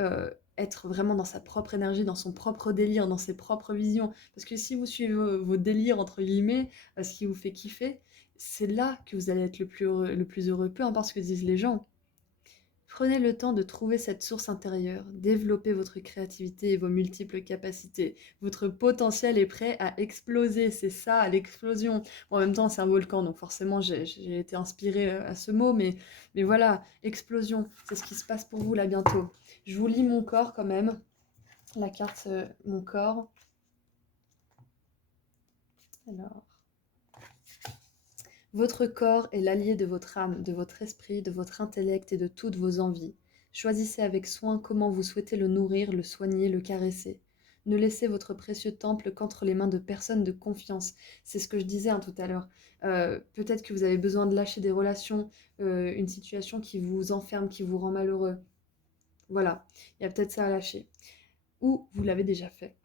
être vraiment dans sa propre énergie, dans son propre délire, dans ses propres visions. Parce que si vous suivez vos délires, entre guillemets, ce qui vous fait kiffer, c'est là que vous allez être le plus heureux, peu importe ce que disent les gens. Prenez le temps de trouver cette source intérieure, développez votre créativité et vos multiples capacités. Votre potentiel est prêt à exploser, c'est ça, l'explosion. Bon, en même temps, c'est un volcan, donc forcément, j'ai été inspirée à ce mot, mais voilà, explosion, c'est ce qui se passe pour vous là bientôt. Je vous lis mon corps quand même, la carte mon corps. Alors... Votre corps est l'allié de votre âme, de votre esprit, de votre intellect et de toutes vos envies. Choisissez avec soin comment vous souhaitez le nourrir, le soigner, le caresser. Ne laissez votre précieux temple qu'entre les mains de personnes de confiance. C'est ce que je disais tout à l'heure. Peut-être que vous avez besoin de lâcher des relations, une situation qui vous enferme, qui vous rend malheureux. Voilà, il y a peut-être ça à lâcher. Ou vous l'avez déjà fait.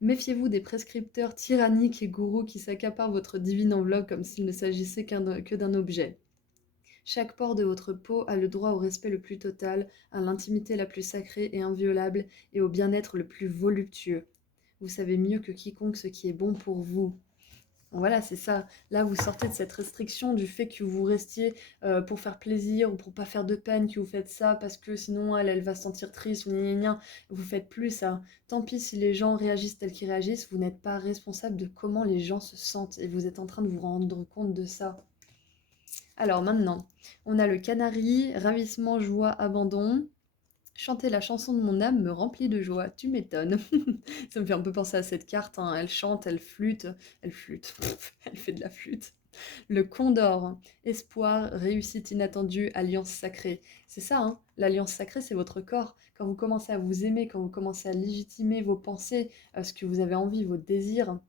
Méfiez-vous des prescripteurs tyranniques et gourous qui s'accaparent votre divine enveloppe comme s'il ne s'agissait que d'un objet. Chaque pore de votre peau a le droit au respect le plus total, à l'intimité la plus sacrée et inviolable, et au bien-être le plus voluptueux. Vous savez mieux que quiconque ce qui est bon pour vous. Voilà, c'est ça. Là, vous sortez de cette restriction du fait que vous restiez pour faire plaisir ou pour pas faire de peine, que vous faites ça parce que sinon elle va se sentir triste ou gna gna gna. Vous faites plus ça. Tant pis si les gens réagissent tels qu'ils réagissent, vous n'êtes pas responsable de comment les gens se sentent et vous êtes en train de vous rendre compte de ça. Alors maintenant, on a le canari, ravissement, joie, abandon. Chanter la chanson de mon âme me remplit de joie, tu m'étonnes. Ça me fait un peu penser à cette carte, hein. Elle chante, elle flûte, elle fait de la flûte. Le condor, espoir, réussite inattendue, alliance sacrée. C'est ça, hein, l'alliance sacrée, c'est votre corps. Quand vous commencez à vous aimer, quand vous commencez à légitimer vos pensées, ce que vous avez envie, vos désirs,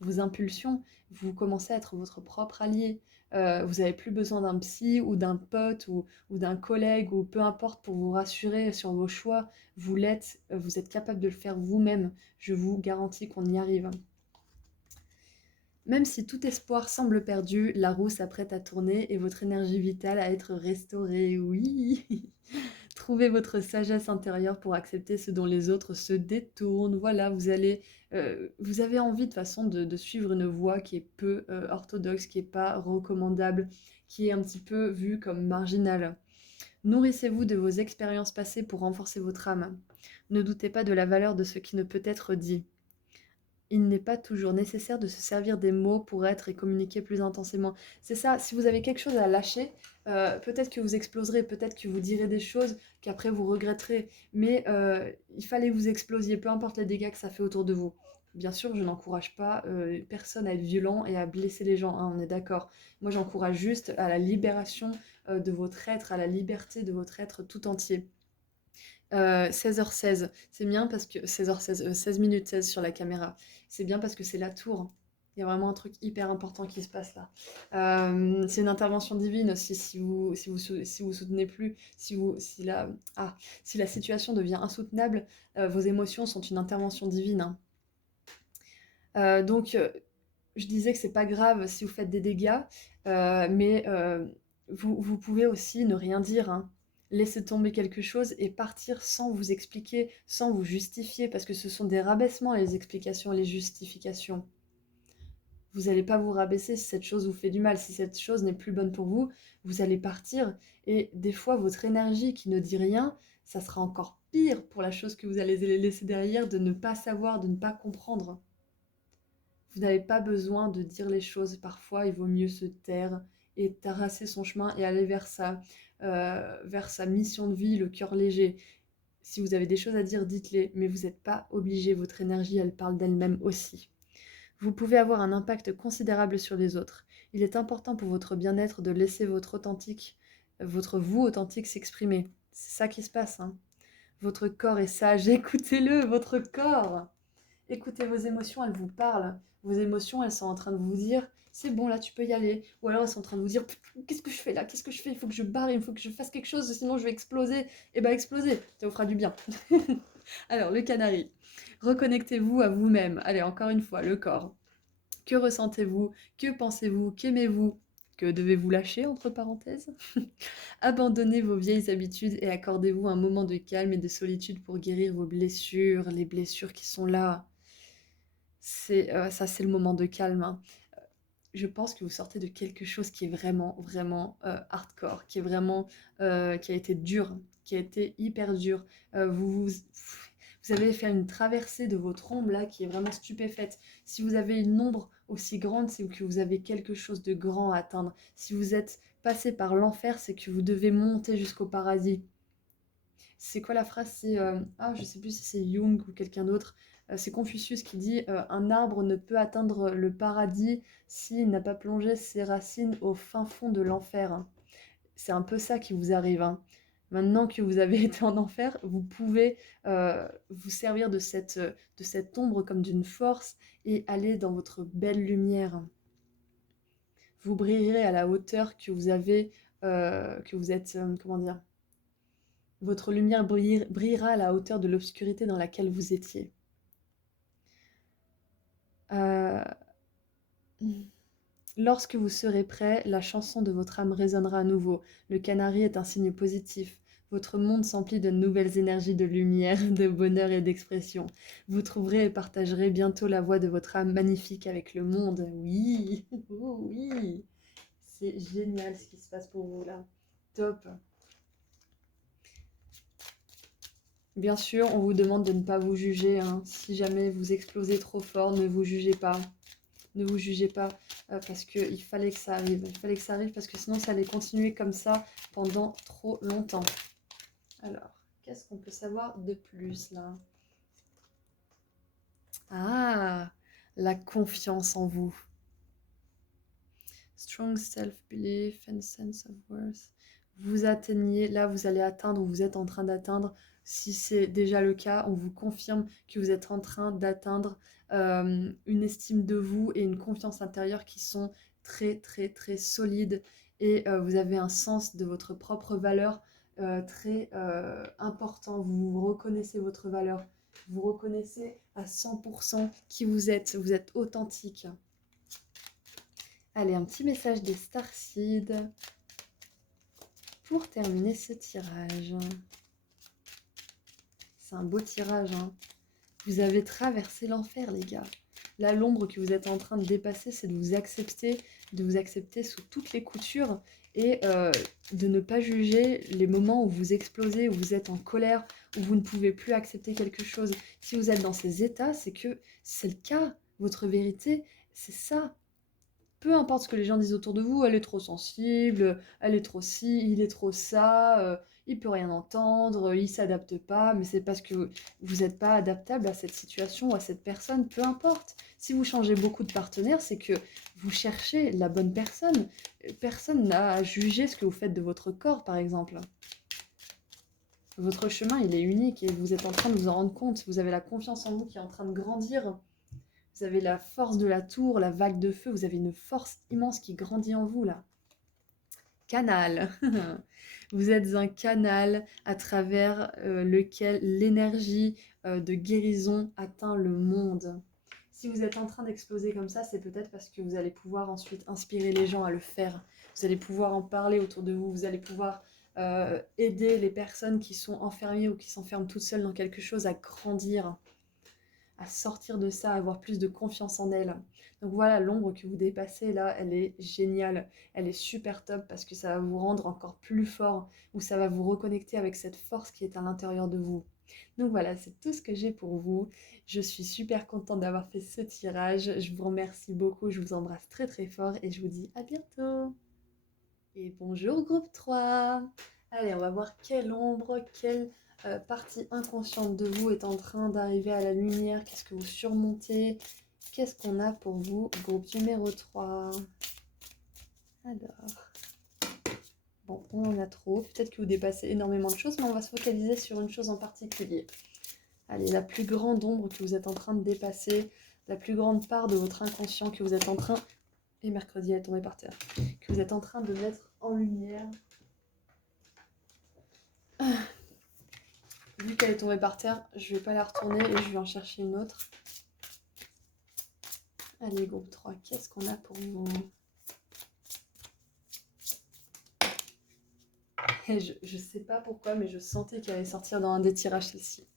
vos impulsions, vous commencez à être votre propre allié. Vous n'avez plus besoin d'un psy ou d'un pote ou d'un collègue ou peu importe pour vous rassurer sur vos choix. Vous l'êtes, vous êtes capable de le faire vous-même. Je vous garantis qu'on y arrive. Même si tout espoir semble perdu, la roue s'apprête à tourner et votre énergie vitale à être restaurée. Oui. Trouvez votre sagesse intérieure pour accepter ce dont les autres se détournent. Voilà, vous avez envie de toute façon de suivre une voie qui est peu orthodoxe, qui n'est pas recommandable, qui est un petit peu vue comme marginale. Nourrissez-vous de vos expériences passées pour renforcer votre âme. Ne doutez pas de la valeur de ce qui ne peut être dit. Il n'est pas toujours nécessaire de se servir des mots pour être et communiquer plus intensément. C'est ça, si vous avez quelque chose à lâcher, peut-être que vous exploserez, peut-être que vous direz des choses qu'après vous regretterez, mais il fallait que vous explosiez, peu importe les dégâts que ça fait autour de vous. Bien sûr, je n'encourage pas personne à être violent et à blesser les gens, hein, on est d'accord. Moi, j'encourage juste à la libération de votre être, à la liberté de votre être tout entier. 16h16, c'est bien parce que 16h16, 16 minutes 16 sur la caméra. C'est bien parce que c'est la tour. Il y a vraiment un truc hyper important qui se passe là. C'est une intervention divine aussi si vous soutenez plus, si la situation devient insoutenable, vos émotions sont une intervention divine, hein. Donc, je disais que c'est pas grave si vous faites des dégâts, mais vous pouvez aussi ne rien dire, hein. Laisser tomber quelque chose et partir sans vous expliquer, sans vous justifier, parce que ce sont des rabaissements, les explications et les justifications. Vous n'allez pas vous rabaisser si cette chose vous fait du mal, si cette chose n'est plus bonne pour vous, vous allez partir et des fois votre énergie qui ne dit rien, ça sera encore pire pour la chose que vous allez laisser derrière, de ne pas savoir, de ne pas comprendre. Vous n'avez pas besoin de dire les choses. Parfois, il vaut mieux se taire et tracer son chemin et aller vers sa mission de vie, le cœur léger. Si vous avez des choses à dire, dites-les, mais vous n'êtes pas obligé. Votre énergie, elle parle d'elle-même aussi. Vous pouvez avoir un impact considérable sur les autres. Il est important pour votre bien-être de laisser votre vous authentique s'exprimer. C'est ça qui se passe, hein. Votre corps est sage, écoutez-le, votre corps. Écoutez vos émotions, elles vous parlent. Vos émotions, elles sont en train de vous dire, c'est bon, là, tu peux y aller. Ou alors, elles sont en train de vous dire, qu'est-ce que je fais là? Qu'est-ce que je fais? Il faut que je barre, il faut que je fasse quelque chose, sinon je vais exploser. Eh ben, explosez, ça vous fera du bien. Alors, le canari. Reconnectez-vous à vous-même. Allez, encore une fois, le corps. Que ressentez-vous? Que pensez-vous? Qu'aimez-vous? Que devez-vous lâcher, entre parenthèses? Abandonnez vos vieilles habitudes et accordez-vous un moment de calme et de solitude pour guérir vos blessures, les blessures qui sont là. C'est le moment de calme, hein. Je pense que vous sortez de quelque chose qui est vraiment, vraiment hardcore, qui est vraiment, qui a été dur, qui a été hyper dur. Vous avez fait une traversée de votre ombre là qui est vraiment stupéfaite. Si vous avez une ombre aussi grande, c'est que vous avez quelque chose de grand à atteindre. Si vous êtes passé par l'enfer, c'est que vous devez monter jusqu'au paradis. C'est quoi la phrase? Je sais plus si c'est Jung ou quelqu'un d'autre. C'est Confucius qui dit un arbre ne peut atteindre le paradis s'il n'a pas plongé ses racines au fin fond de l'enfer. C'est un peu ça qui vous arrive, hein. Maintenant que vous avez été en enfer, vous pouvez vous servir de cette ombre comme d'une force et aller dans votre belle lumière. Vous brillerez à la hauteur que vous avez, que vous êtes, comment dire, Votre lumière brillera à la hauteur de l'obscurité dans laquelle vous étiez. Euh, Lorsque vous serez prêt, la chanson de votre âme résonnera à nouveau. Le canari est un signe positif. Votre monde s'emplit de nouvelles énergies de lumière, de bonheur et d'expression. Vous trouverez et partagerez bientôt la voix de votre âme magnifique avec le monde. Oui, oh oui, c'est génial ce qui se passe pour vous là. Top. Bien sûr, on vous demande de ne pas vous juger, hein. Si jamais vous explosez trop fort, ne vous jugez pas. Ne vous jugez pas parce qu'il fallait que ça arrive. Il fallait que ça arrive parce que sinon ça allait continuer comme ça pendant trop longtemps. Alors, qu'est-ce qu'on peut savoir de plus là? Ah, la confiance en vous. Strong self-belief and sense of worth. Vous atteignez, là vous allez atteindre ou vous êtes en train d'atteindre, si c'est déjà le cas, on vous confirme que vous êtes en train d'atteindre une estime de vous et une confiance intérieure qui sont très très très solides et vous avez un sens de votre propre valeur très important. Vous reconnaissez votre valeur, vous reconnaissez à 100% qui vous êtes authentique. Allez, un petit message des Starseeds pour terminer ce tirage. C'est un beau tirage, hein. Vous avez traversé l'enfer, les gars. Là, l'ombre que vous êtes en train de dépasser, c'est de vous accepter sous toutes les coutures et de ne pas juger les moments où vous explosez, où vous êtes en colère, où vous ne pouvez plus accepter quelque chose. Si vous êtes dans ces états, c'est que c'est le cas. Votre vérité, c'est ça. Peu importe ce que les gens disent autour de vous, elle est trop sensible, elle est trop ci, il est trop ça, il peut rien entendre, il s'adapte pas, mais c'est parce que vous n'êtes pas adaptable à cette situation ou à cette personne, peu importe. Si vous changez beaucoup de partenaires, c'est que vous cherchez la bonne personne. Personne n'a à juger ce que vous faites de votre corps, par exemple. Votre chemin, il est unique et vous êtes en train de vous en rendre compte. Vous avez la confiance en vous qui est en train de grandir. Vous avez la force de la tour, la vague de feu, vous avez une force immense qui grandit en vous là. Canal. Vous êtes un canal à travers lequel l'énergie de guérison atteint le monde. Si vous êtes en train d'exploser comme ça, c'est peut-être parce que vous allez pouvoir ensuite inspirer les gens à le faire. Vous allez pouvoir en parler autour de vous, vous allez pouvoir aider les personnes qui sont enfermées ou qui s'enferment toutes seules dans quelque chose à grandir, à sortir de ça, à avoir plus de confiance en elle. Donc voilà, l'ombre que vous dépassez là, elle est géniale, elle est super top parce que ça va vous rendre encore plus fort ou ça va vous reconnecter avec cette force qui est à l'intérieur de vous. Donc voilà, c'est tout ce que j'ai pour vous. Je suis super contente d'avoir fait ce tirage. Je vous remercie beaucoup, je vous embrasse très très fort et je vous dis à bientôt. Et bonjour groupe 3. Allez, on va voir quelle ombre, quelle partie inconsciente de vous est en train d'arriver à la lumière. Qu'est-ce que vous surmontez? Qu'est-ce qu'on a pour vous, groupe numéro 3? Alors, bon, on en a trop. Peut-être que vous dépassez énormément de choses, mais on va se focaliser sur une chose en particulier. Allez, la plus grande ombre que vous êtes en train de dépasser, la plus grande part de votre inconscient que vous êtes en train... Et mercredi, elle est tombée par terre. Que vous êtes en train de mettre en lumière. Vu qu'elle est tombée par terre, je vais pas la retourner et je vais en chercher une autre. Allez, groupe 3, qu'est-ce qu'on a pour vous? Et je sais pas pourquoi, mais je sentais qu'elle allait sortir dans un des tirages celle-ci.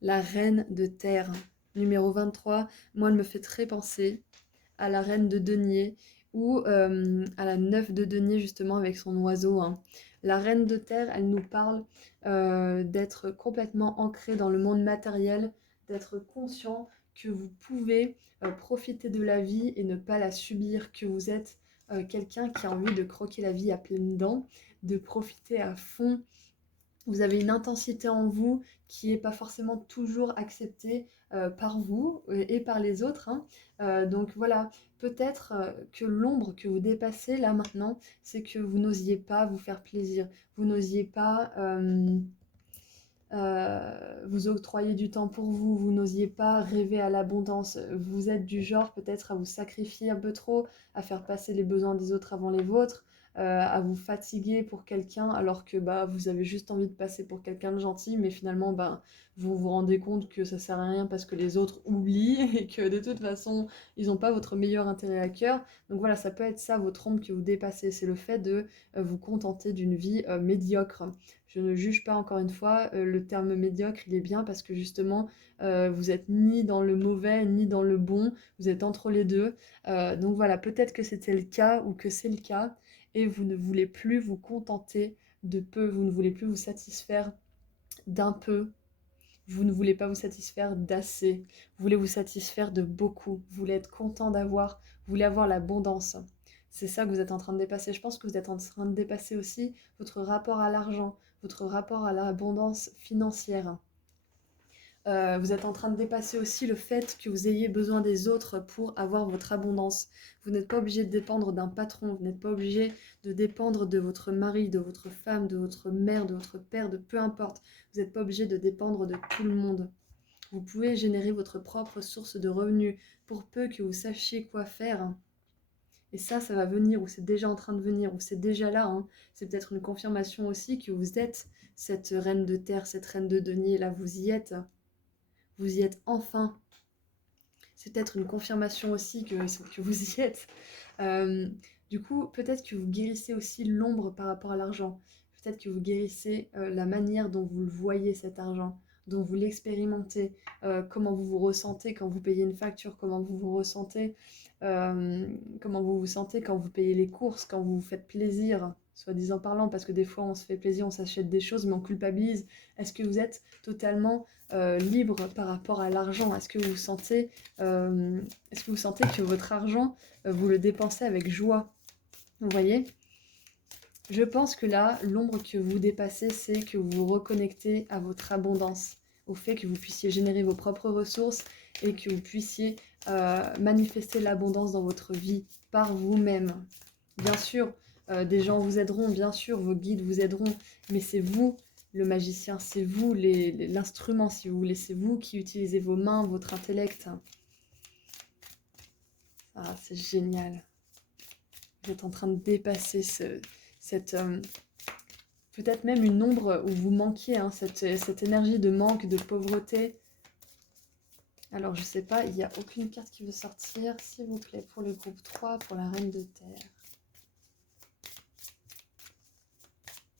La reine de terre, numéro 23. Moi, elle me fait très penser à la reine de denier ou à la 9 de denier justement avec son oiseau, hein. La reine de terre, elle nous parle d'être complètement ancré dans le monde matériel, d'être conscient que vous pouvez profiter de la vie et ne pas la subir, que vous êtes quelqu'un qui a envie de croquer la vie à pleines dents, de profiter à fond. Vous avez une intensité en vous qui n'est pas forcément toujours acceptée par vous et par les autres, hein. Donc voilà, peut-être que l'ombre que vous dépassez là maintenant, c'est que vous n'osiez pas vous faire plaisir, vous n'osiez pas vous octroyer du temps pour vous, vous n'osiez pas rêver à l'abondance, vous êtes du genre peut-être à vous sacrifier un peu trop, à faire passer les besoins des autres avant les vôtres, à vous fatiguer pour quelqu'un alors que bah, vous avez juste envie de passer pour quelqu'un de gentil, mais finalement bah, vous vous rendez compte que ça sert à rien parce que les autres oublient et que de toute façon ils n'ont pas votre meilleur intérêt à cœur. Donc voilà, ça peut être ça votre ombre que vous dépassez, c'est le fait de vous contenter d'une vie médiocre. Je ne juge pas encore une fois, le terme médiocre il est bien parce que justement vous êtes ni dans le mauvais ni dans le bon, vous êtes entre les deux. Donc voilà, peut-être que c'était le cas ou que c'est le cas et vous ne voulez plus vous contenter de peu, vous ne voulez plus vous satisfaire d'un peu, vous ne voulez pas vous satisfaire d'assez, vous voulez vous satisfaire de beaucoup, vous voulez être content d'avoir, vous voulez avoir l'abondance. C'est ça que vous êtes en train de dépasser. Je pense que vous êtes en train de dépasser aussi votre rapport à l'argent, votre rapport à l'abondance financière. Vous êtes en train de dépasser aussi le fait que vous ayez besoin des autres pour avoir votre abondance. Vous n'êtes pas obligé de dépendre d'un patron, vous n'êtes pas obligé de dépendre de votre mari, de votre femme, de votre mère, de votre père, de peu importe. Vous n'êtes pas obligé de dépendre de tout le monde. Vous pouvez générer votre propre source de revenus pour peu que vous sachiez quoi faire. Et ça va venir, ou c'est déjà en train de venir, ou c'est déjà là. Hein. C'est peut-être une confirmation aussi que vous êtes cette reine de terre, cette reine de denier, là vous y êtes. Vous y êtes enfin. C'est peut-être une confirmation aussi que vous y êtes. Euh, du coup, peut-être que vous guérissez aussi l'ombre par rapport à l'argent. Peut-être que vous guérissez la manière dont vous le voyez cet argent, dont vous l'expérimentez, comment vous vous ressentez quand vous payez une facture, comment vous vous sentez quand vous payez les courses, quand vous vous faites plaisir, soi-disant parlant, parce que des fois on se fait plaisir, on s'achète des choses, mais on culpabilise. Est-ce que vous êtes totalement libre par rapport à l'argent? Est-ce que vous sentez que votre argent, vous le dépensez avec joie? Vous voyez? Je pense que là, l'ombre que vous dépassez, c'est que vous vous reconnectez à votre abondance, au fait que vous puissiez générer vos propres ressources et que vous puissiez manifester l'abondance dans votre vie par vous-même. Bien sûr, des gens vous aideront, bien sûr, vos guides vous aideront, mais c'est vous le magicien, c'est vous l'instrument, si vous voulez, c'est vous qui utilisez vos mains, votre intellect. Ah, c'est génial. Vous êtes en train de dépasser cette... peut-être même une ombre où vous manquiez, hein, cette énergie de manque, de pauvreté. Alors, je sais pas, il n'y a aucune carte qui veut sortir, s'il vous plaît, pour le groupe 3, pour la Reine de Terre.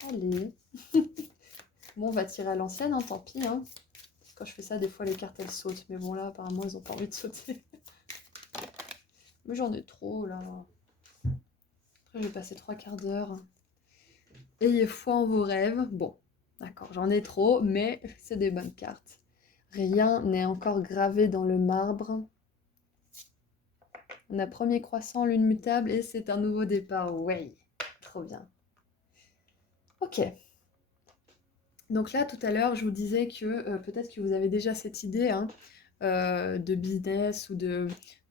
Allez. Bon, on va tirer à l'ancienne, hein, tant pis. Hein. Quand je fais ça, des fois, les cartes, elles sautent. Mais bon, là, apparemment, elles n'ont pas envie de sauter. Mais j'en ai trop, là. Après, je vais passer 3 quarts d'heure. Ayez foi en vos rêves. Bon, d'accord, j'en ai trop, mais c'est des bonnes cartes. Rien n'est encore gravé dans le marbre. On a premier croissant, lune mutable, et c'est un nouveau départ. Ouais, trop bien. Ok. Donc là, tout à l'heure, je vous disais que peut-être que vous avez déjà cette idée hein, de business ou de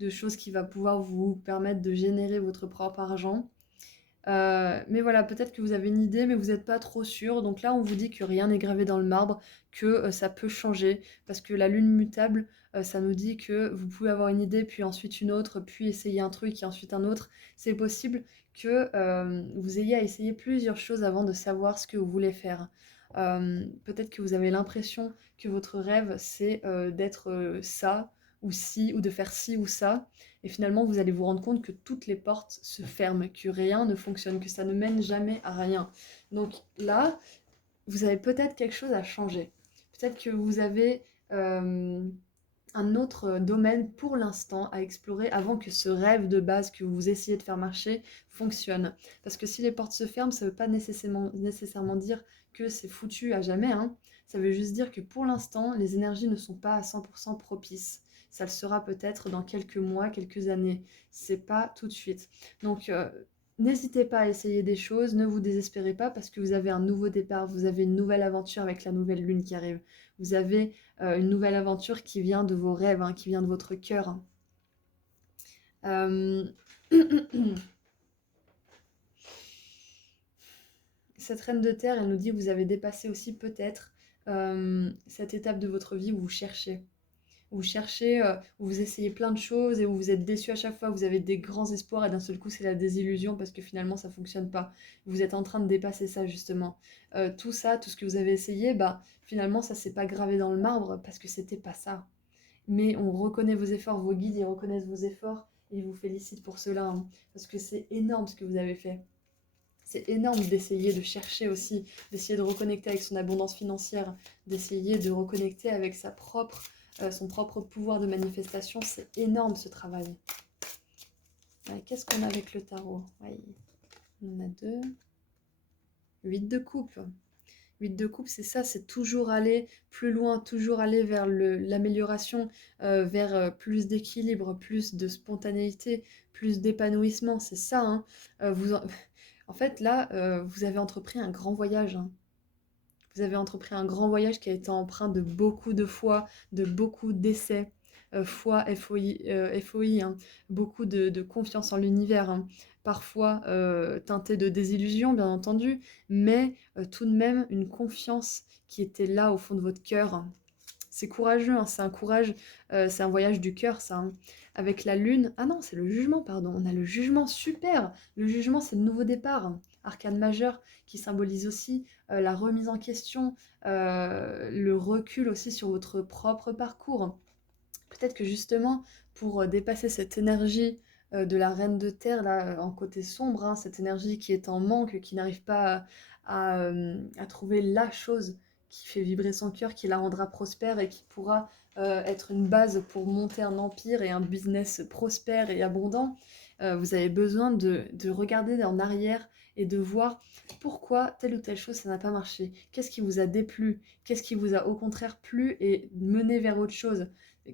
choses qui va pouvoir vous permettre de générer votre propre argent. Mais voilà, peut-être que vous avez une idée, mais vous n'êtes pas trop sûr. Donc là, on vous dit que rien n'est gravé dans le marbre, que ça peut changer. Parce que la lune mutable, ça nous dit que vous pouvez avoir une idée, puis ensuite une autre, puis essayer un truc et ensuite un autre. C'est possible que vous ayez à essayer plusieurs choses avant de savoir ce que vous voulez faire. Peut-être que vous avez l'impression que votre rêve, c'est d'être ça ou ci, ou de faire ci ou ça. Et finalement, vous allez vous rendre compte que toutes les portes se ferment, que rien ne fonctionne, que ça ne mène jamais à rien. Donc là, vous avez peut-être quelque chose à changer. Peut-être que vous avez un autre domaine pour l'instant à explorer avant que ce rêve de base que vous essayez de faire marcher fonctionne. Parce que si les portes se ferment, ça ne veut pas nécessairement dire que c'est foutu à jamais. Hein. Ça veut juste dire que pour l'instant, les énergies ne sont pas à 100% propices. Ça le sera peut-être dans quelques mois, quelques années. C'est pas tout de suite. Donc, n'hésitez pas à essayer des choses, ne vous désespérez pas parce que vous avez un nouveau départ, vous avez une nouvelle aventure avec la nouvelle lune qui arrive. Vous avez une nouvelle aventure qui vient de vos rêves, hein, qui vient de votre cœur. Cette reine de terre, elle nous dit que vous avez dépassé aussi peut-être cette étape de votre vie où vous cherchez. où vous cherchez, où vous essayez plein de choses et où vous êtes déçu à chaque fois, vous avez des grands espoirs et d'un seul coup c'est la désillusion parce que finalement ça fonctionne pas. Vous êtes en train de dépasser ça justement. Tout ça, tout ce que vous avez essayé, bah finalement ça s'est pas gravé dans le marbre parce que c'était pas ça. Mais on reconnaît vos efforts, vos guides ils reconnaissent vos efforts et ils vous félicitent pour cela, hein, parce que c'est énorme ce que vous avez fait. C'est énorme d'essayer de chercher aussi, d'essayer de reconnecter avec son abondance financière, d'essayer de reconnecter avec son propre pouvoir de manifestation. C'est énorme ce travail. Ouais, qu'est-ce qu'on a avec le tarot? Ouais, on en a deux. 8 de coupe. 8 de coupe, c'est ça, c'est toujours aller plus loin, toujours aller vers l'amélioration, vers plus d'équilibre, plus de spontanéité, plus d'épanouissement. C'est ça, hein. En fait, là, vous avez entrepris un grand voyage, hein. Vous avez entrepris un grand voyage qui a été empreint de beaucoup de foi, de beaucoup d'essais. Foi, FOI, FOI, hein. Beaucoup de confiance en l'univers, hein. Parfois teinté de désillusion, bien entendu, mais tout de même une confiance qui était là au fond de votre cœur. C'est courageux, hein, c'est un courage, c'est un voyage du cœur, ça, hein. Avec la lune, ah non, c'est le jugement, pardon, on a le jugement, super! Le jugement, c'est le nouveau départ, hein. Arcane majeur qui symbolise aussi la remise en question, le recul aussi sur votre propre parcours. Peut-être que justement, pour dépasser cette énergie de la reine de terre, là, en côté sombre, hein, cette énergie qui est en manque, qui n'arrive pas à trouver la chose qui fait vibrer son cœur, qui la rendra prospère et qui pourra être une base pour monter un empire et un business prospère et abondant, vous avez besoin de regarder en arrière et de voir pourquoi telle ou telle chose ça n'a pas marché. Qu'est-ce qui vous a déplu? Qu'est-ce qui vous a au contraire plu et mené vers autre chose?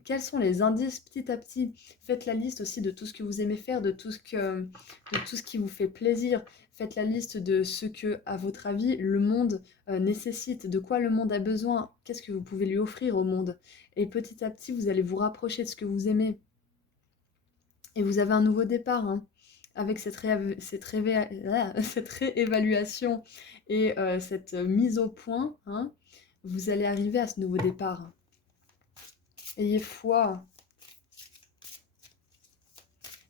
Quels sont les indices petit à petit? Faites la liste aussi de tout ce que vous aimez faire, de tout ce qui vous fait plaisir. Faites la liste de ce que, à votre avis, le monde nécessite, de quoi le monde a besoin, qu'est-ce que vous pouvez lui offrir au monde. Et petit à petit, vous allez vous rapprocher de ce que vous aimez. Et vous avez un nouveau départ, hein, avec cette réévaluation et cette mise au point, hein, vous allez arriver à ce nouveau départ. Ayez foi.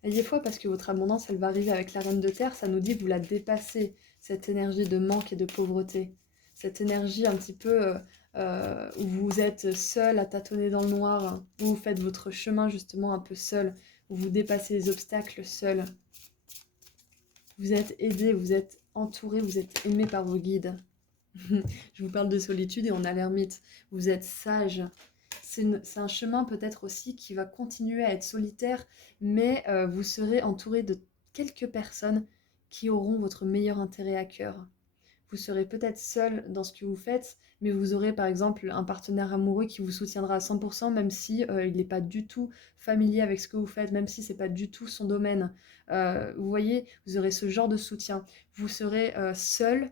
Ayez foi parce que votre abondance, elle va arriver avec la reine de terre. Ça nous dit que vous la dépassez, cette énergie de manque et de pauvreté. Cette énergie un petit peu où vous êtes seul à tâtonner dans le noir, où vous faites votre chemin justement un peu seul, où vous dépassez les obstacles seul. Vous êtes aidé, vous êtes entouré, vous êtes aimé par vos guides. Je vous parle de solitude et on a l'ermite. Vous êtes sage. C'est un chemin peut-être aussi qui va continuer à être solitaire, mais vous serez entouré de quelques personnes qui auront votre meilleur intérêt à cœur. Vous serez peut-être seul dans ce que vous faites, mais vous aurez par exemple un partenaire amoureux qui vous soutiendra à 100%, même si il n'est pas du tout familier avec ce que vous faites, même si c'est pas du tout son domaine. Vous voyez, vous aurez ce genre de soutien. Vous serez seul,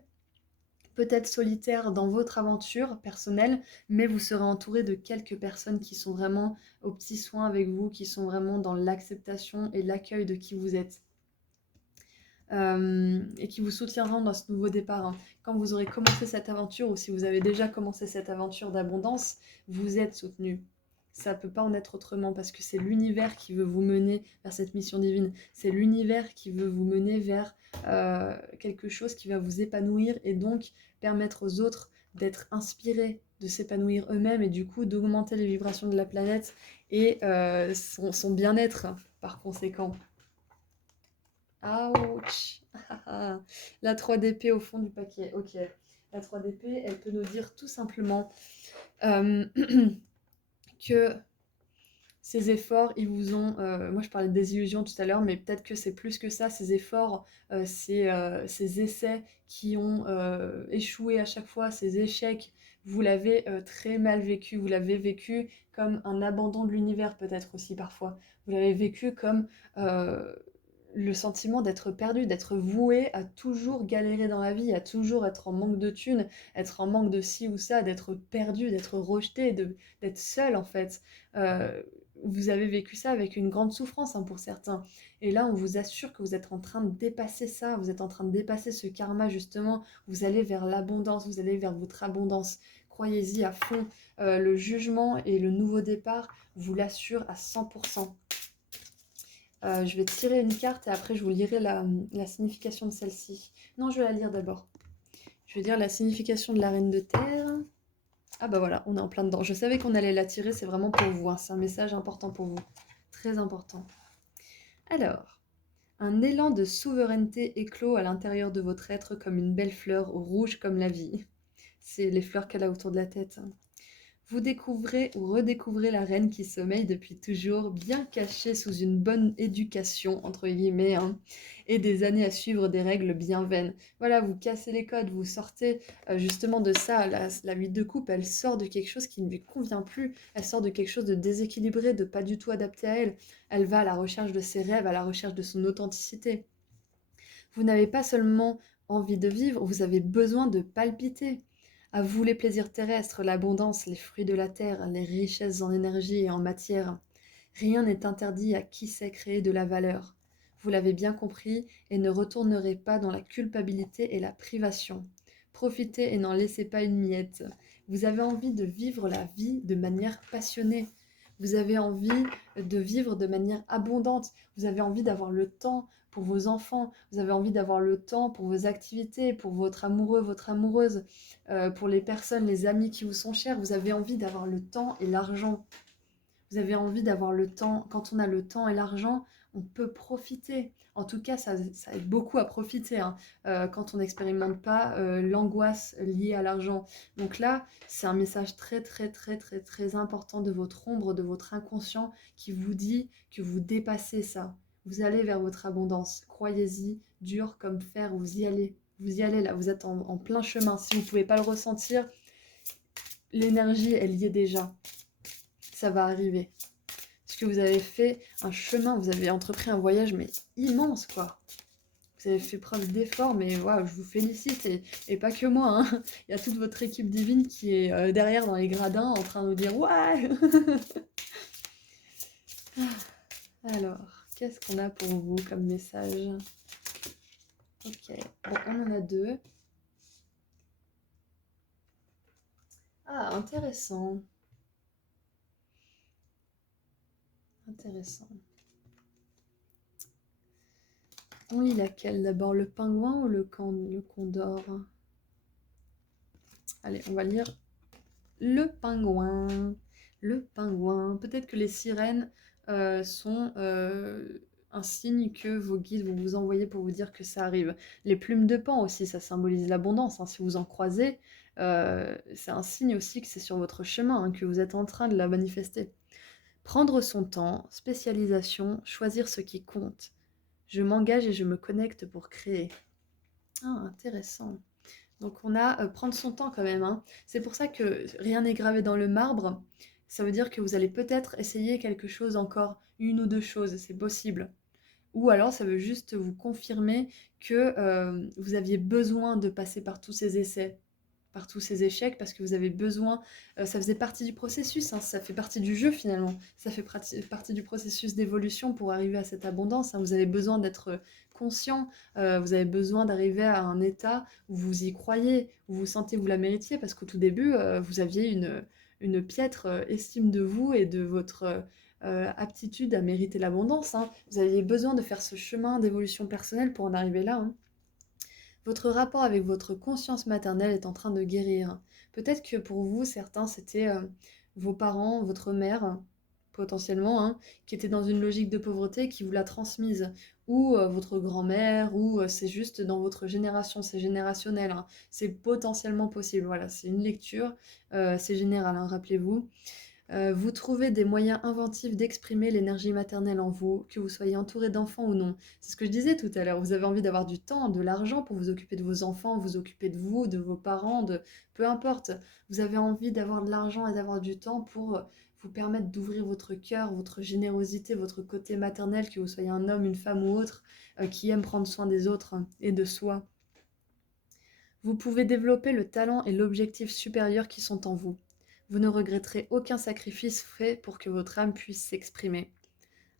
peut-être solitaire dans votre aventure personnelle, mais vous serez entouré de quelques personnes qui sont vraiment aux petits soins avec vous, qui sont vraiment dans l'acceptation et l'accueil de qui vous êtes. Et qui vous soutiendront dans ce nouveau départ, hein. Quand vous aurez commencé cette aventure, ou si vous avez déjà commencé cette aventure d'abondance, vous êtes soutenu. Ça peut pas en être autrement, parce que c'est l'univers qui veut vous mener vers cette mission divine. C'est l'univers qui veut vous mener vers quelque chose qui va vous épanouir et donc permettre aux autres d'être inspirés, de s'épanouir eux-mêmes et du coup d'augmenter les vibrations de la planète et son bien-être par conséquent. Ouch. La 3 d'épée au fond du paquet. Ok. La 3 d'épée, elle peut nous dire tout simplement que ces efforts, ils vous ont... moi, je parlais de désillusion tout à l'heure, mais peut-être que c'est plus que ça. Ces efforts, ces essais qui ont échoué à chaque fois, ces échecs, vous l'avez très mal vécu. Vous l'avez vécu comme un abandon de l'univers, peut-être aussi parfois. Vous l'avez vécu comme le sentiment d'être perdu, d'être voué à toujours galérer dans la vie, à toujours être en manque de thunes, être en manque de ci ou ça, d'être perdu, d'être rejeté, d'être seul en fait. Vous avez vécu ça avec une grande souffrance, hein, pour certains. Et là, on vous assure que vous êtes en train de dépasser ça, vous êtes en train de dépasser ce karma justement. Vous allez vers l'abondance, vous allez vers votre abondance. croyez-y à fond. Le jugement et le nouveau départ vous l'assure à 100%. Je vais tirer une carte et après je vous lirai la signification de celle-ci. Non, je vais la lire d'abord. Je vais dire la signification de la reine de terre. Ah bah voilà, on est en plein dedans. Je savais qu'on allait la tirer, c'est vraiment pour vous, hein. C'est un message important pour vous. Très important. Alors, un élan de souveraineté éclot à l'intérieur de votre être comme une belle fleur rouge comme la vie. C'est les fleurs qu'elle a autour de la tête. Vous découvrez ou redécouvrez la reine qui sommeille depuis toujours, bien cachée sous une bonne éducation, entre guillemets, hein, et des années à suivre des règles bien vaines. Voilà, vous cassez les codes, vous sortez justement de ça. La vie de couple, elle sort de quelque chose qui ne lui convient plus, elle sort de quelque chose de déséquilibré, de pas du tout adapté à elle. Elle va à la recherche de ses rêves, à la recherche de son authenticité. Vous n'avez pas seulement envie de vivre, vous avez besoin de palpiter. À vous les plaisirs terrestres, l'abondance, les fruits de la terre, les richesses en énergie et en matière. Rien n'est interdit à qui sait créer de la valeur. Vous l'avez bien compris et ne retournerez pas dans la culpabilité et la privation. Profitez et n'en laissez pas une miette. Vous avez envie de vivre la vie de manière passionnée. Vous avez envie de vivre de manière abondante. Vous avez envie d'avoir le temps pour vos enfants. Vous avez envie d'avoir le temps pour vos activités, pour votre amoureux, votre amoureuse, pour les personnes, les amis qui vous sont chers. Vous avez envie d'avoir le temps et l'argent. Vous avez envie d'avoir le temps. Quand on a le temps et l'argent, on peut profiter. En tout cas, ça aide beaucoup à profiter, hein, quand on n'expérimente pas l'angoisse liée à l'argent. Donc là, c'est un message très, très, très, très, très important de votre ombre, de votre inconscient, qui vous dit que vous dépassez ça. Vous allez vers votre abondance. Croyez-y, dur comme fer, vous y allez. Vous y allez là, vous êtes en plein chemin. Si vous ne pouvez pas le ressentir, l'énergie, elle y est déjà. Ça va arriver. Parce que vous avez fait un chemin, vous avez entrepris un voyage, mais immense, quoi. Vous avez fait preuve d'effort, mais waouh, je vous félicite, et pas que moi, hein. Il y a toute votre équipe divine qui est derrière dans les gradins en train de nous dire ouais. Alors, qu'est-ce qu'on a pour vous comme message? Ok, bon, on en a deux. Ah, intéressant. Intéressant. On lit laquelle d'abord, le pingouin ou le condor? Allez, on va lire le pingouin. Le pingouin. Peut-être que les sirènes sont un signe que vos guides vont vous envoyer pour vous dire que ça arrive. Les plumes de paon aussi, ça symbolise l'abondance, hein. Si vous en croisez, c'est un signe aussi que c'est sur votre chemin, hein, que vous êtes en train de la manifester. Prendre son temps, spécialisation, choisir ce qui compte. Je m'engage et je me connecte pour créer. Ah, intéressant. Donc on a prendre son temps quand même, hein. C'est pour ça que rien n'est gravé dans le marbre. Ça veut dire que vous allez peut-être essayer quelque chose encore, une ou deux choses, c'est possible. Ou alors ça veut juste vous confirmer que vous aviez besoin de passer par tous ces essais, par tous ces échecs, parce que vous avez besoin, ça faisait partie du processus, hein, ça fait partie du jeu finalement, ça fait partie du processus d'évolution pour arriver à cette abondance, hein. Vous avez besoin d'être conscient, vous avez besoin d'arriver à un état où vous y croyez, où vous sentez que vous la méritiez, parce qu'au tout début, vous aviez une piètre estime de vous et de votre aptitude à mériter l'abondance, hein. Vous aviez besoin de faire ce chemin d'évolution personnelle pour en arriver là, hein. Votre rapport avec votre conscience maternelle est en train de guérir. Peut-être que pour vous, certains, c'était vos parents, votre mère, potentiellement, hein, qui était dans une logique de pauvreté qui vous l'a transmise. Ou votre grand-mère, ou c'est juste dans votre génération, c'est générationnel, hein. C'est potentiellement possible, voilà, c'est une lecture, c'est général, hein, rappelez-vous. Vous trouvez des moyens inventifs d'exprimer l'énergie maternelle en vous, que vous soyez entouré d'enfants ou non. C'est ce que je disais tout à l'heure, vous avez envie d'avoir du temps, de l'argent pour vous occuper de vos enfants, vous occuper de vous, de vos parents, de peu importe. Vous avez envie d'avoir de l'argent et d'avoir du temps pour vous permettre d'ouvrir votre cœur, votre générosité, votre côté maternel, que vous soyez un homme, une femme ou autre, qui aime prendre soin des autres, hein, et de soi. Vous pouvez développer le talent et l'objectif supérieur qui sont en vous. Vous ne regretterez aucun sacrifice fait pour que votre âme puisse s'exprimer.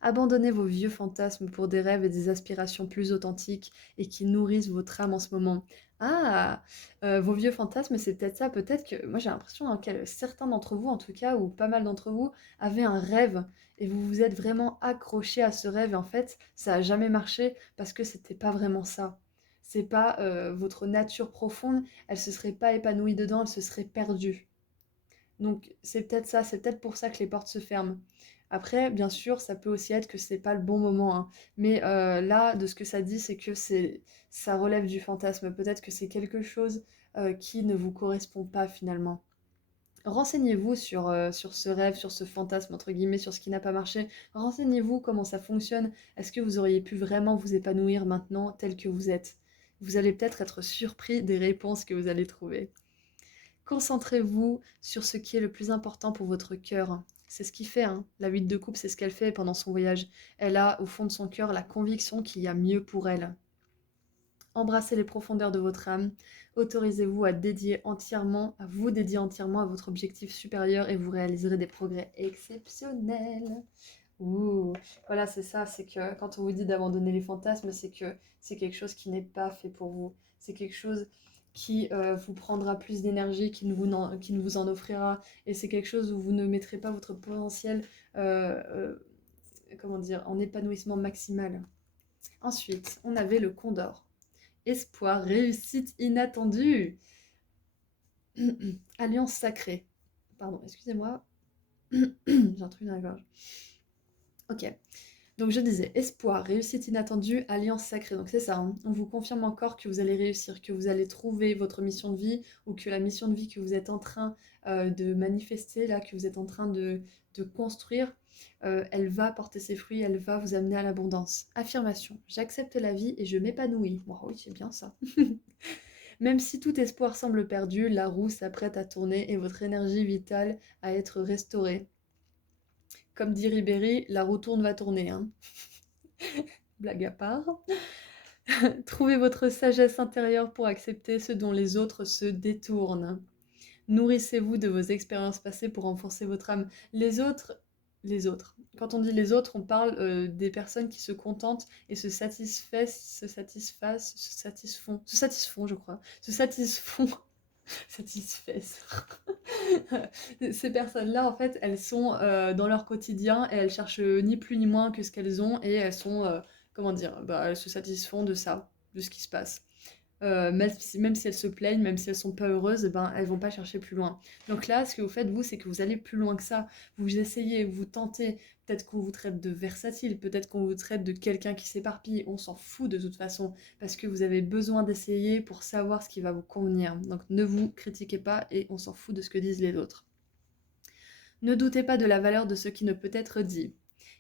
Abandonnez vos vieux fantasmes pour des rêves et des aspirations plus authentiques et qui nourrissent votre âme en ce moment. Ah! Vos vieux fantasmes, c'est peut-être ça. Peut-être que moi, j'ai l'impression que certains d'entre vous, en tout cas, ou pas mal d'entre vous, avaient un rêve et vous vous êtes vraiment accrochés à ce rêve et en fait, ça a jamais marché parce que c'était pas vraiment ça. C'est pas, votre nature profonde, elle se serait pas épanouie dedans, elle se serait perdue. Donc c'est peut-être ça, c'est peut-être pour ça que les portes se ferment. Après, bien sûr, ça peut aussi être que c'est pas le bon moment, hein. Mais là, de ce que ça dit, c'est que ça relève du fantasme. Peut-être que c'est quelque chose qui ne vous correspond pas finalement. Renseignez-vous sur ce rêve, sur ce fantasme, entre guillemets, sur ce qui n'a pas marché. Renseignez-vous comment ça fonctionne. Est-ce que vous auriez pu vraiment vous épanouir maintenant tel que vous êtes? Vous allez peut-être être surpris des réponses que vous allez trouver. Concentrez-vous sur ce qui est le plus important pour votre cœur. C'est ce qui fait, hein. La 8 de coupe, c'est ce qu'elle fait pendant son voyage. Elle a au fond de son cœur la conviction qu'il y a mieux pour elle. Embrassez les profondeurs de votre âme. Autorisez-vous à vous dédier entièrement à votre objectif supérieur et vous réaliserez des progrès exceptionnels. Ouh, voilà, c'est ça, c'est que quand on vous dit d'abandonner les fantasmes, c'est que c'est quelque chose qui n'est pas fait pour vous. C'est quelque chose qui vous prendra plus d'énergie, qui ne vous en offrira. Et c'est quelque chose où vous ne mettrez pas votre potentiel, euh, euh, comment dire, en épanouissement maximal. Ensuite, on avait le Condor. Espoir, réussite inattendue. Alliance sacrée. Pardon, excusez-moi, j'ai un truc dans la gorge. Ok. Donc je disais, espoir, réussite inattendue, alliance sacrée. Donc c'est ça, hein. On vous confirme encore que vous allez réussir, que vous allez trouver votre mission de vie ou que la mission de vie que vous êtes en train de manifester, là, que vous êtes en train de construire, elle va porter ses fruits, elle va vous amener à l'abondance. Affirmation, j'accepte la vie et je m'épanouis. Wow, oui, c'est bien ça. Même si tout espoir semble perdu, la roue s'apprête à tourner et votre énergie vitale à être restaurée. Comme dit Ribéry, la roue tourne va tourner, hein. Blague à part. Trouvez votre sagesse intérieure pour accepter ce dont les autres se détournent. Nourrissez-vous de vos expériences passées pour renforcer votre âme. Les autres. Quand on dit les autres, on parle des personnes qui se contentent et se satisfont, je crois. Se satisfont. Satisfaisent. Ces personnes-là, en fait, elles sont dans leur quotidien et elles cherchent ni plus ni moins que ce qu'elles ont et elles sont, comment dire, bah, elles se satisfont de ça, de ce qui se passe. Même si elles se plaignent, même si elles sont pas heureuses, eh ben, elles vont pas chercher plus loin. Donc là, ce que vous faites, vous, c'est que vous allez plus loin que ça. Vous essayez, vous tentez. Peut-être qu'on vous traite de versatile, peut-être qu'on vous traite de quelqu'un qui s'éparpille. On s'en fout de toute façon, parce que vous avez besoin d'essayer pour savoir ce qui va vous convenir. Donc ne vous critiquez pas et on s'en fout de ce que disent les autres. Ne doutez pas de la valeur de ce qui ne peut être dit.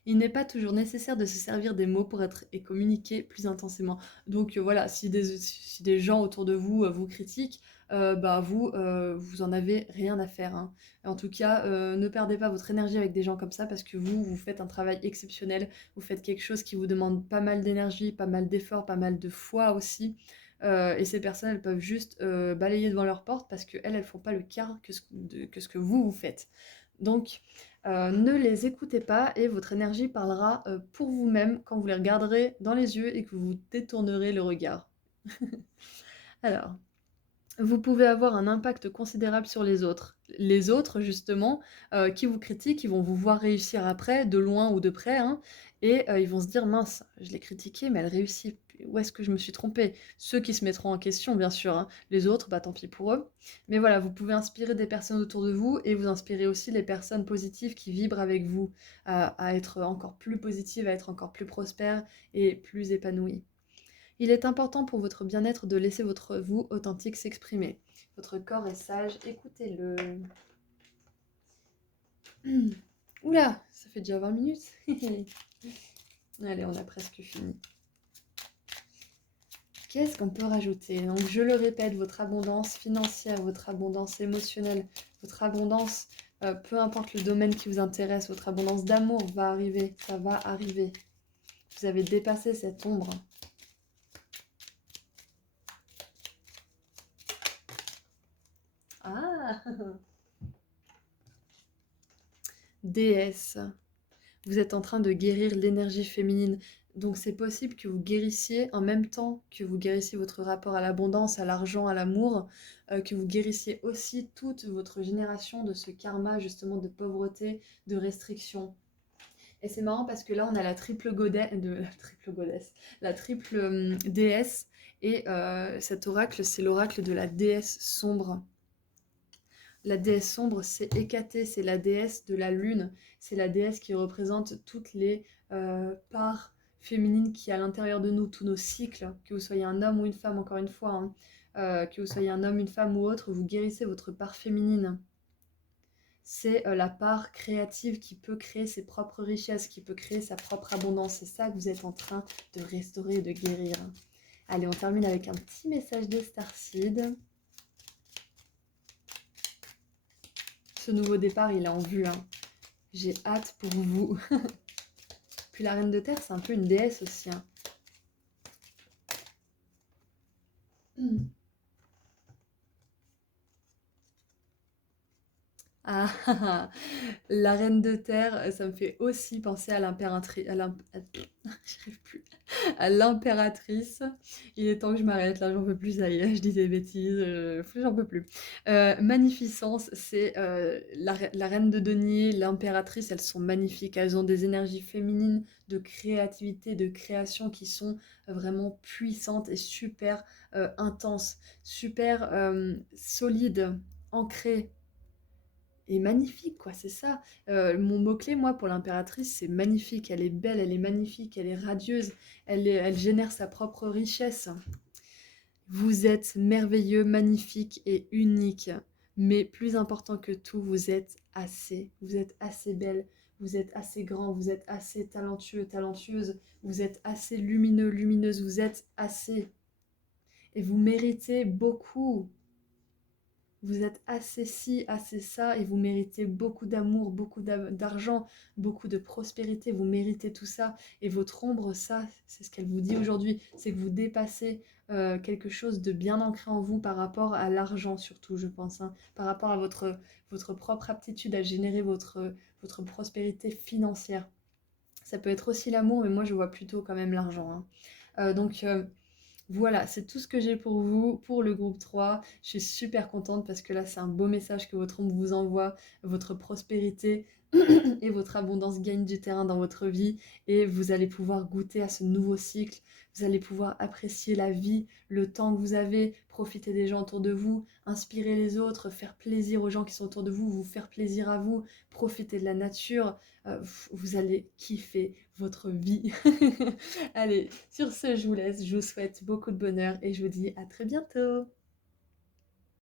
Il n'est pas toujours nécessaire de se servir des mots pour être et communiquer plus intensément. Donc voilà, si des gens autour de vous vous critiquent, bah vous en avez rien à faire, hein. En tout cas, ne perdez pas votre énergie avec des gens comme ça parce que vous faites un travail exceptionnel, vous faites quelque chose qui vous demande pas mal d'énergie, pas mal d'efforts, pas mal de foi aussi. Et ces personnes, elles peuvent juste balayer devant leur porte parce qu'elles, elles font pas le quart que ce que vous faites. Donc, ne les écoutez pas et votre énergie parlera pour vous-même quand vous les regarderez dans les yeux et que vous détournerez le regard. Alors, vous pouvez avoir un impact considérable sur les autres. Les autres, justement, qui vous critiquent, ils vont vous voir réussir après, de loin ou de près, hein, et ils vont se dire: «Mince, je l'ai critiquée, mais elle réussit. Où est-ce que je me suis trompée?» Ceux qui se mettront en question, bien sûr, hein. Les autres, bah, tant pis pour eux. Mais voilà, vous pouvez inspirer des personnes autour de vous et vous inspirer aussi les personnes positives qui vibrent avec vous, à être encore plus positives, à être encore plus prospères et plus épanouies. Il est important pour votre bien-être de laisser votre vous authentique s'exprimer. Votre corps est sage, écoutez-le. Oula, ça fait déjà 20 minutes. Allez, on a presque fini. Qu'est-ce qu'on peut rajouter? Donc, je le répète, votre abondance financière, votre abondance émotionnelle, votre abondance, peu importe le domaine qui vous intéresse, votre abondance d'amour va arriver, ça va arriver. Vous avez dépassé cette ombre. Ah déesse, vous êtes en train de guérir l'énergie féminine. Donc c'est possible que vous guérissiez en même temps que vous guérissiez votre rapport à l'abondance, à l'argent, à l'amour, que vous guérissiez aussi toute votre génération de ce karma justement de pauvreté, de restriction. Et c'est marrant parce que là on a la triple goddess, la triple déesse, et cet oracle c'est l'oracle de la déesse sombre. La déesse sombre, c'est Hécatée, c'est la déesse de la lune, c'est la déesse qui représente toutes les parts féminines qui à l'intérieur de nous, tous nos cycles, que vous soyez un homme ou une femme, encore une fois, hein, que vous soyez un homme, une femme ou autre, vous guérissez votre part féminine. C'est la part créative qui peut créer ses propres richesses, qui peut créer sa propre abondance. C'est ça que vous êtes en train de restaurer et de guérir. Allez, on termine avec un petit message de Starseed. Ce nouveau départ, il est en vue. Hein. J'ai hâte pour vous. Puis la reine de terre, c'est un peu une déesse aussi. Hein. Ah, la reine de terre, ça me fait aussi penser à l'impératrice. J'arrive plus. À l'impératrice. Il est temps que je m'arrête là, j'en peux plus, ça y est, je dis des bêtises, j'en peux plus. Magnificence, c'est la reine de denier, l'impératrice, elles sont magnifiques, elles ont des énergies féminines de créativité, de création qui sont vraiment puissantes et super intenses, super solides, ancrées et magnifique, quoi, c'est ça. Mon mot-clé, moi, pour l'impératrice, c'est magnifique. Elle est belle, elle est magnifique, elle est radieuse, elle génère sa propre richesse. Vous êtes merveilleux, magnifique et unique. Mais plus important que tout, vous êtes assez. Vous êtes assez belle, vous êtes assez grand, vous êtes assez talentueux, talentueuse, vous êtes assez lumineux, lumineuse, vous êtes assez. Et vous méritez beaucoup. Vous êtes assez ci, assez ça, et vous méritez beaucoup d'amour, beaucoup d'argent, beaucoup de prospérité, vous méritez tout ça. Et votre ombre, ça, c'est ce qu'elle vous dit aujourd'hui, c'est que vous dépassez quelque chose de bien ancré en vous par rapport à l'argent surtout, je pense, hein, par rapport à votre propre aptitude à générer votre prospérité financière. Ça peut être aussi l'amour, mais moi je vois plutôt quand même l'argent. Hein. Donc voilà, c'est tout ce que j'ai pour vous, pour le groupe 3. Je suis super contente parce que là, c'est un beau message que votre ombre vous envoie, votre prospérité et votre abondance gagne du terrain dans votre vie et vous allez pouvoir goûter à ce nouveau cycle. Vous allez pouvoir apprécier la vie, le temps que vous avez, profiter des gens autour de vous, inspirer les autres, faire plaisir aux gens qui sont autour de vous, vous faire plaisir à vous, profiter de la nature. Vous allez kiffer votre vie. Allez, sur ce, je vous laisse. Je vous souhaite beaucoup de bonheur et je vous dis à très bientôt.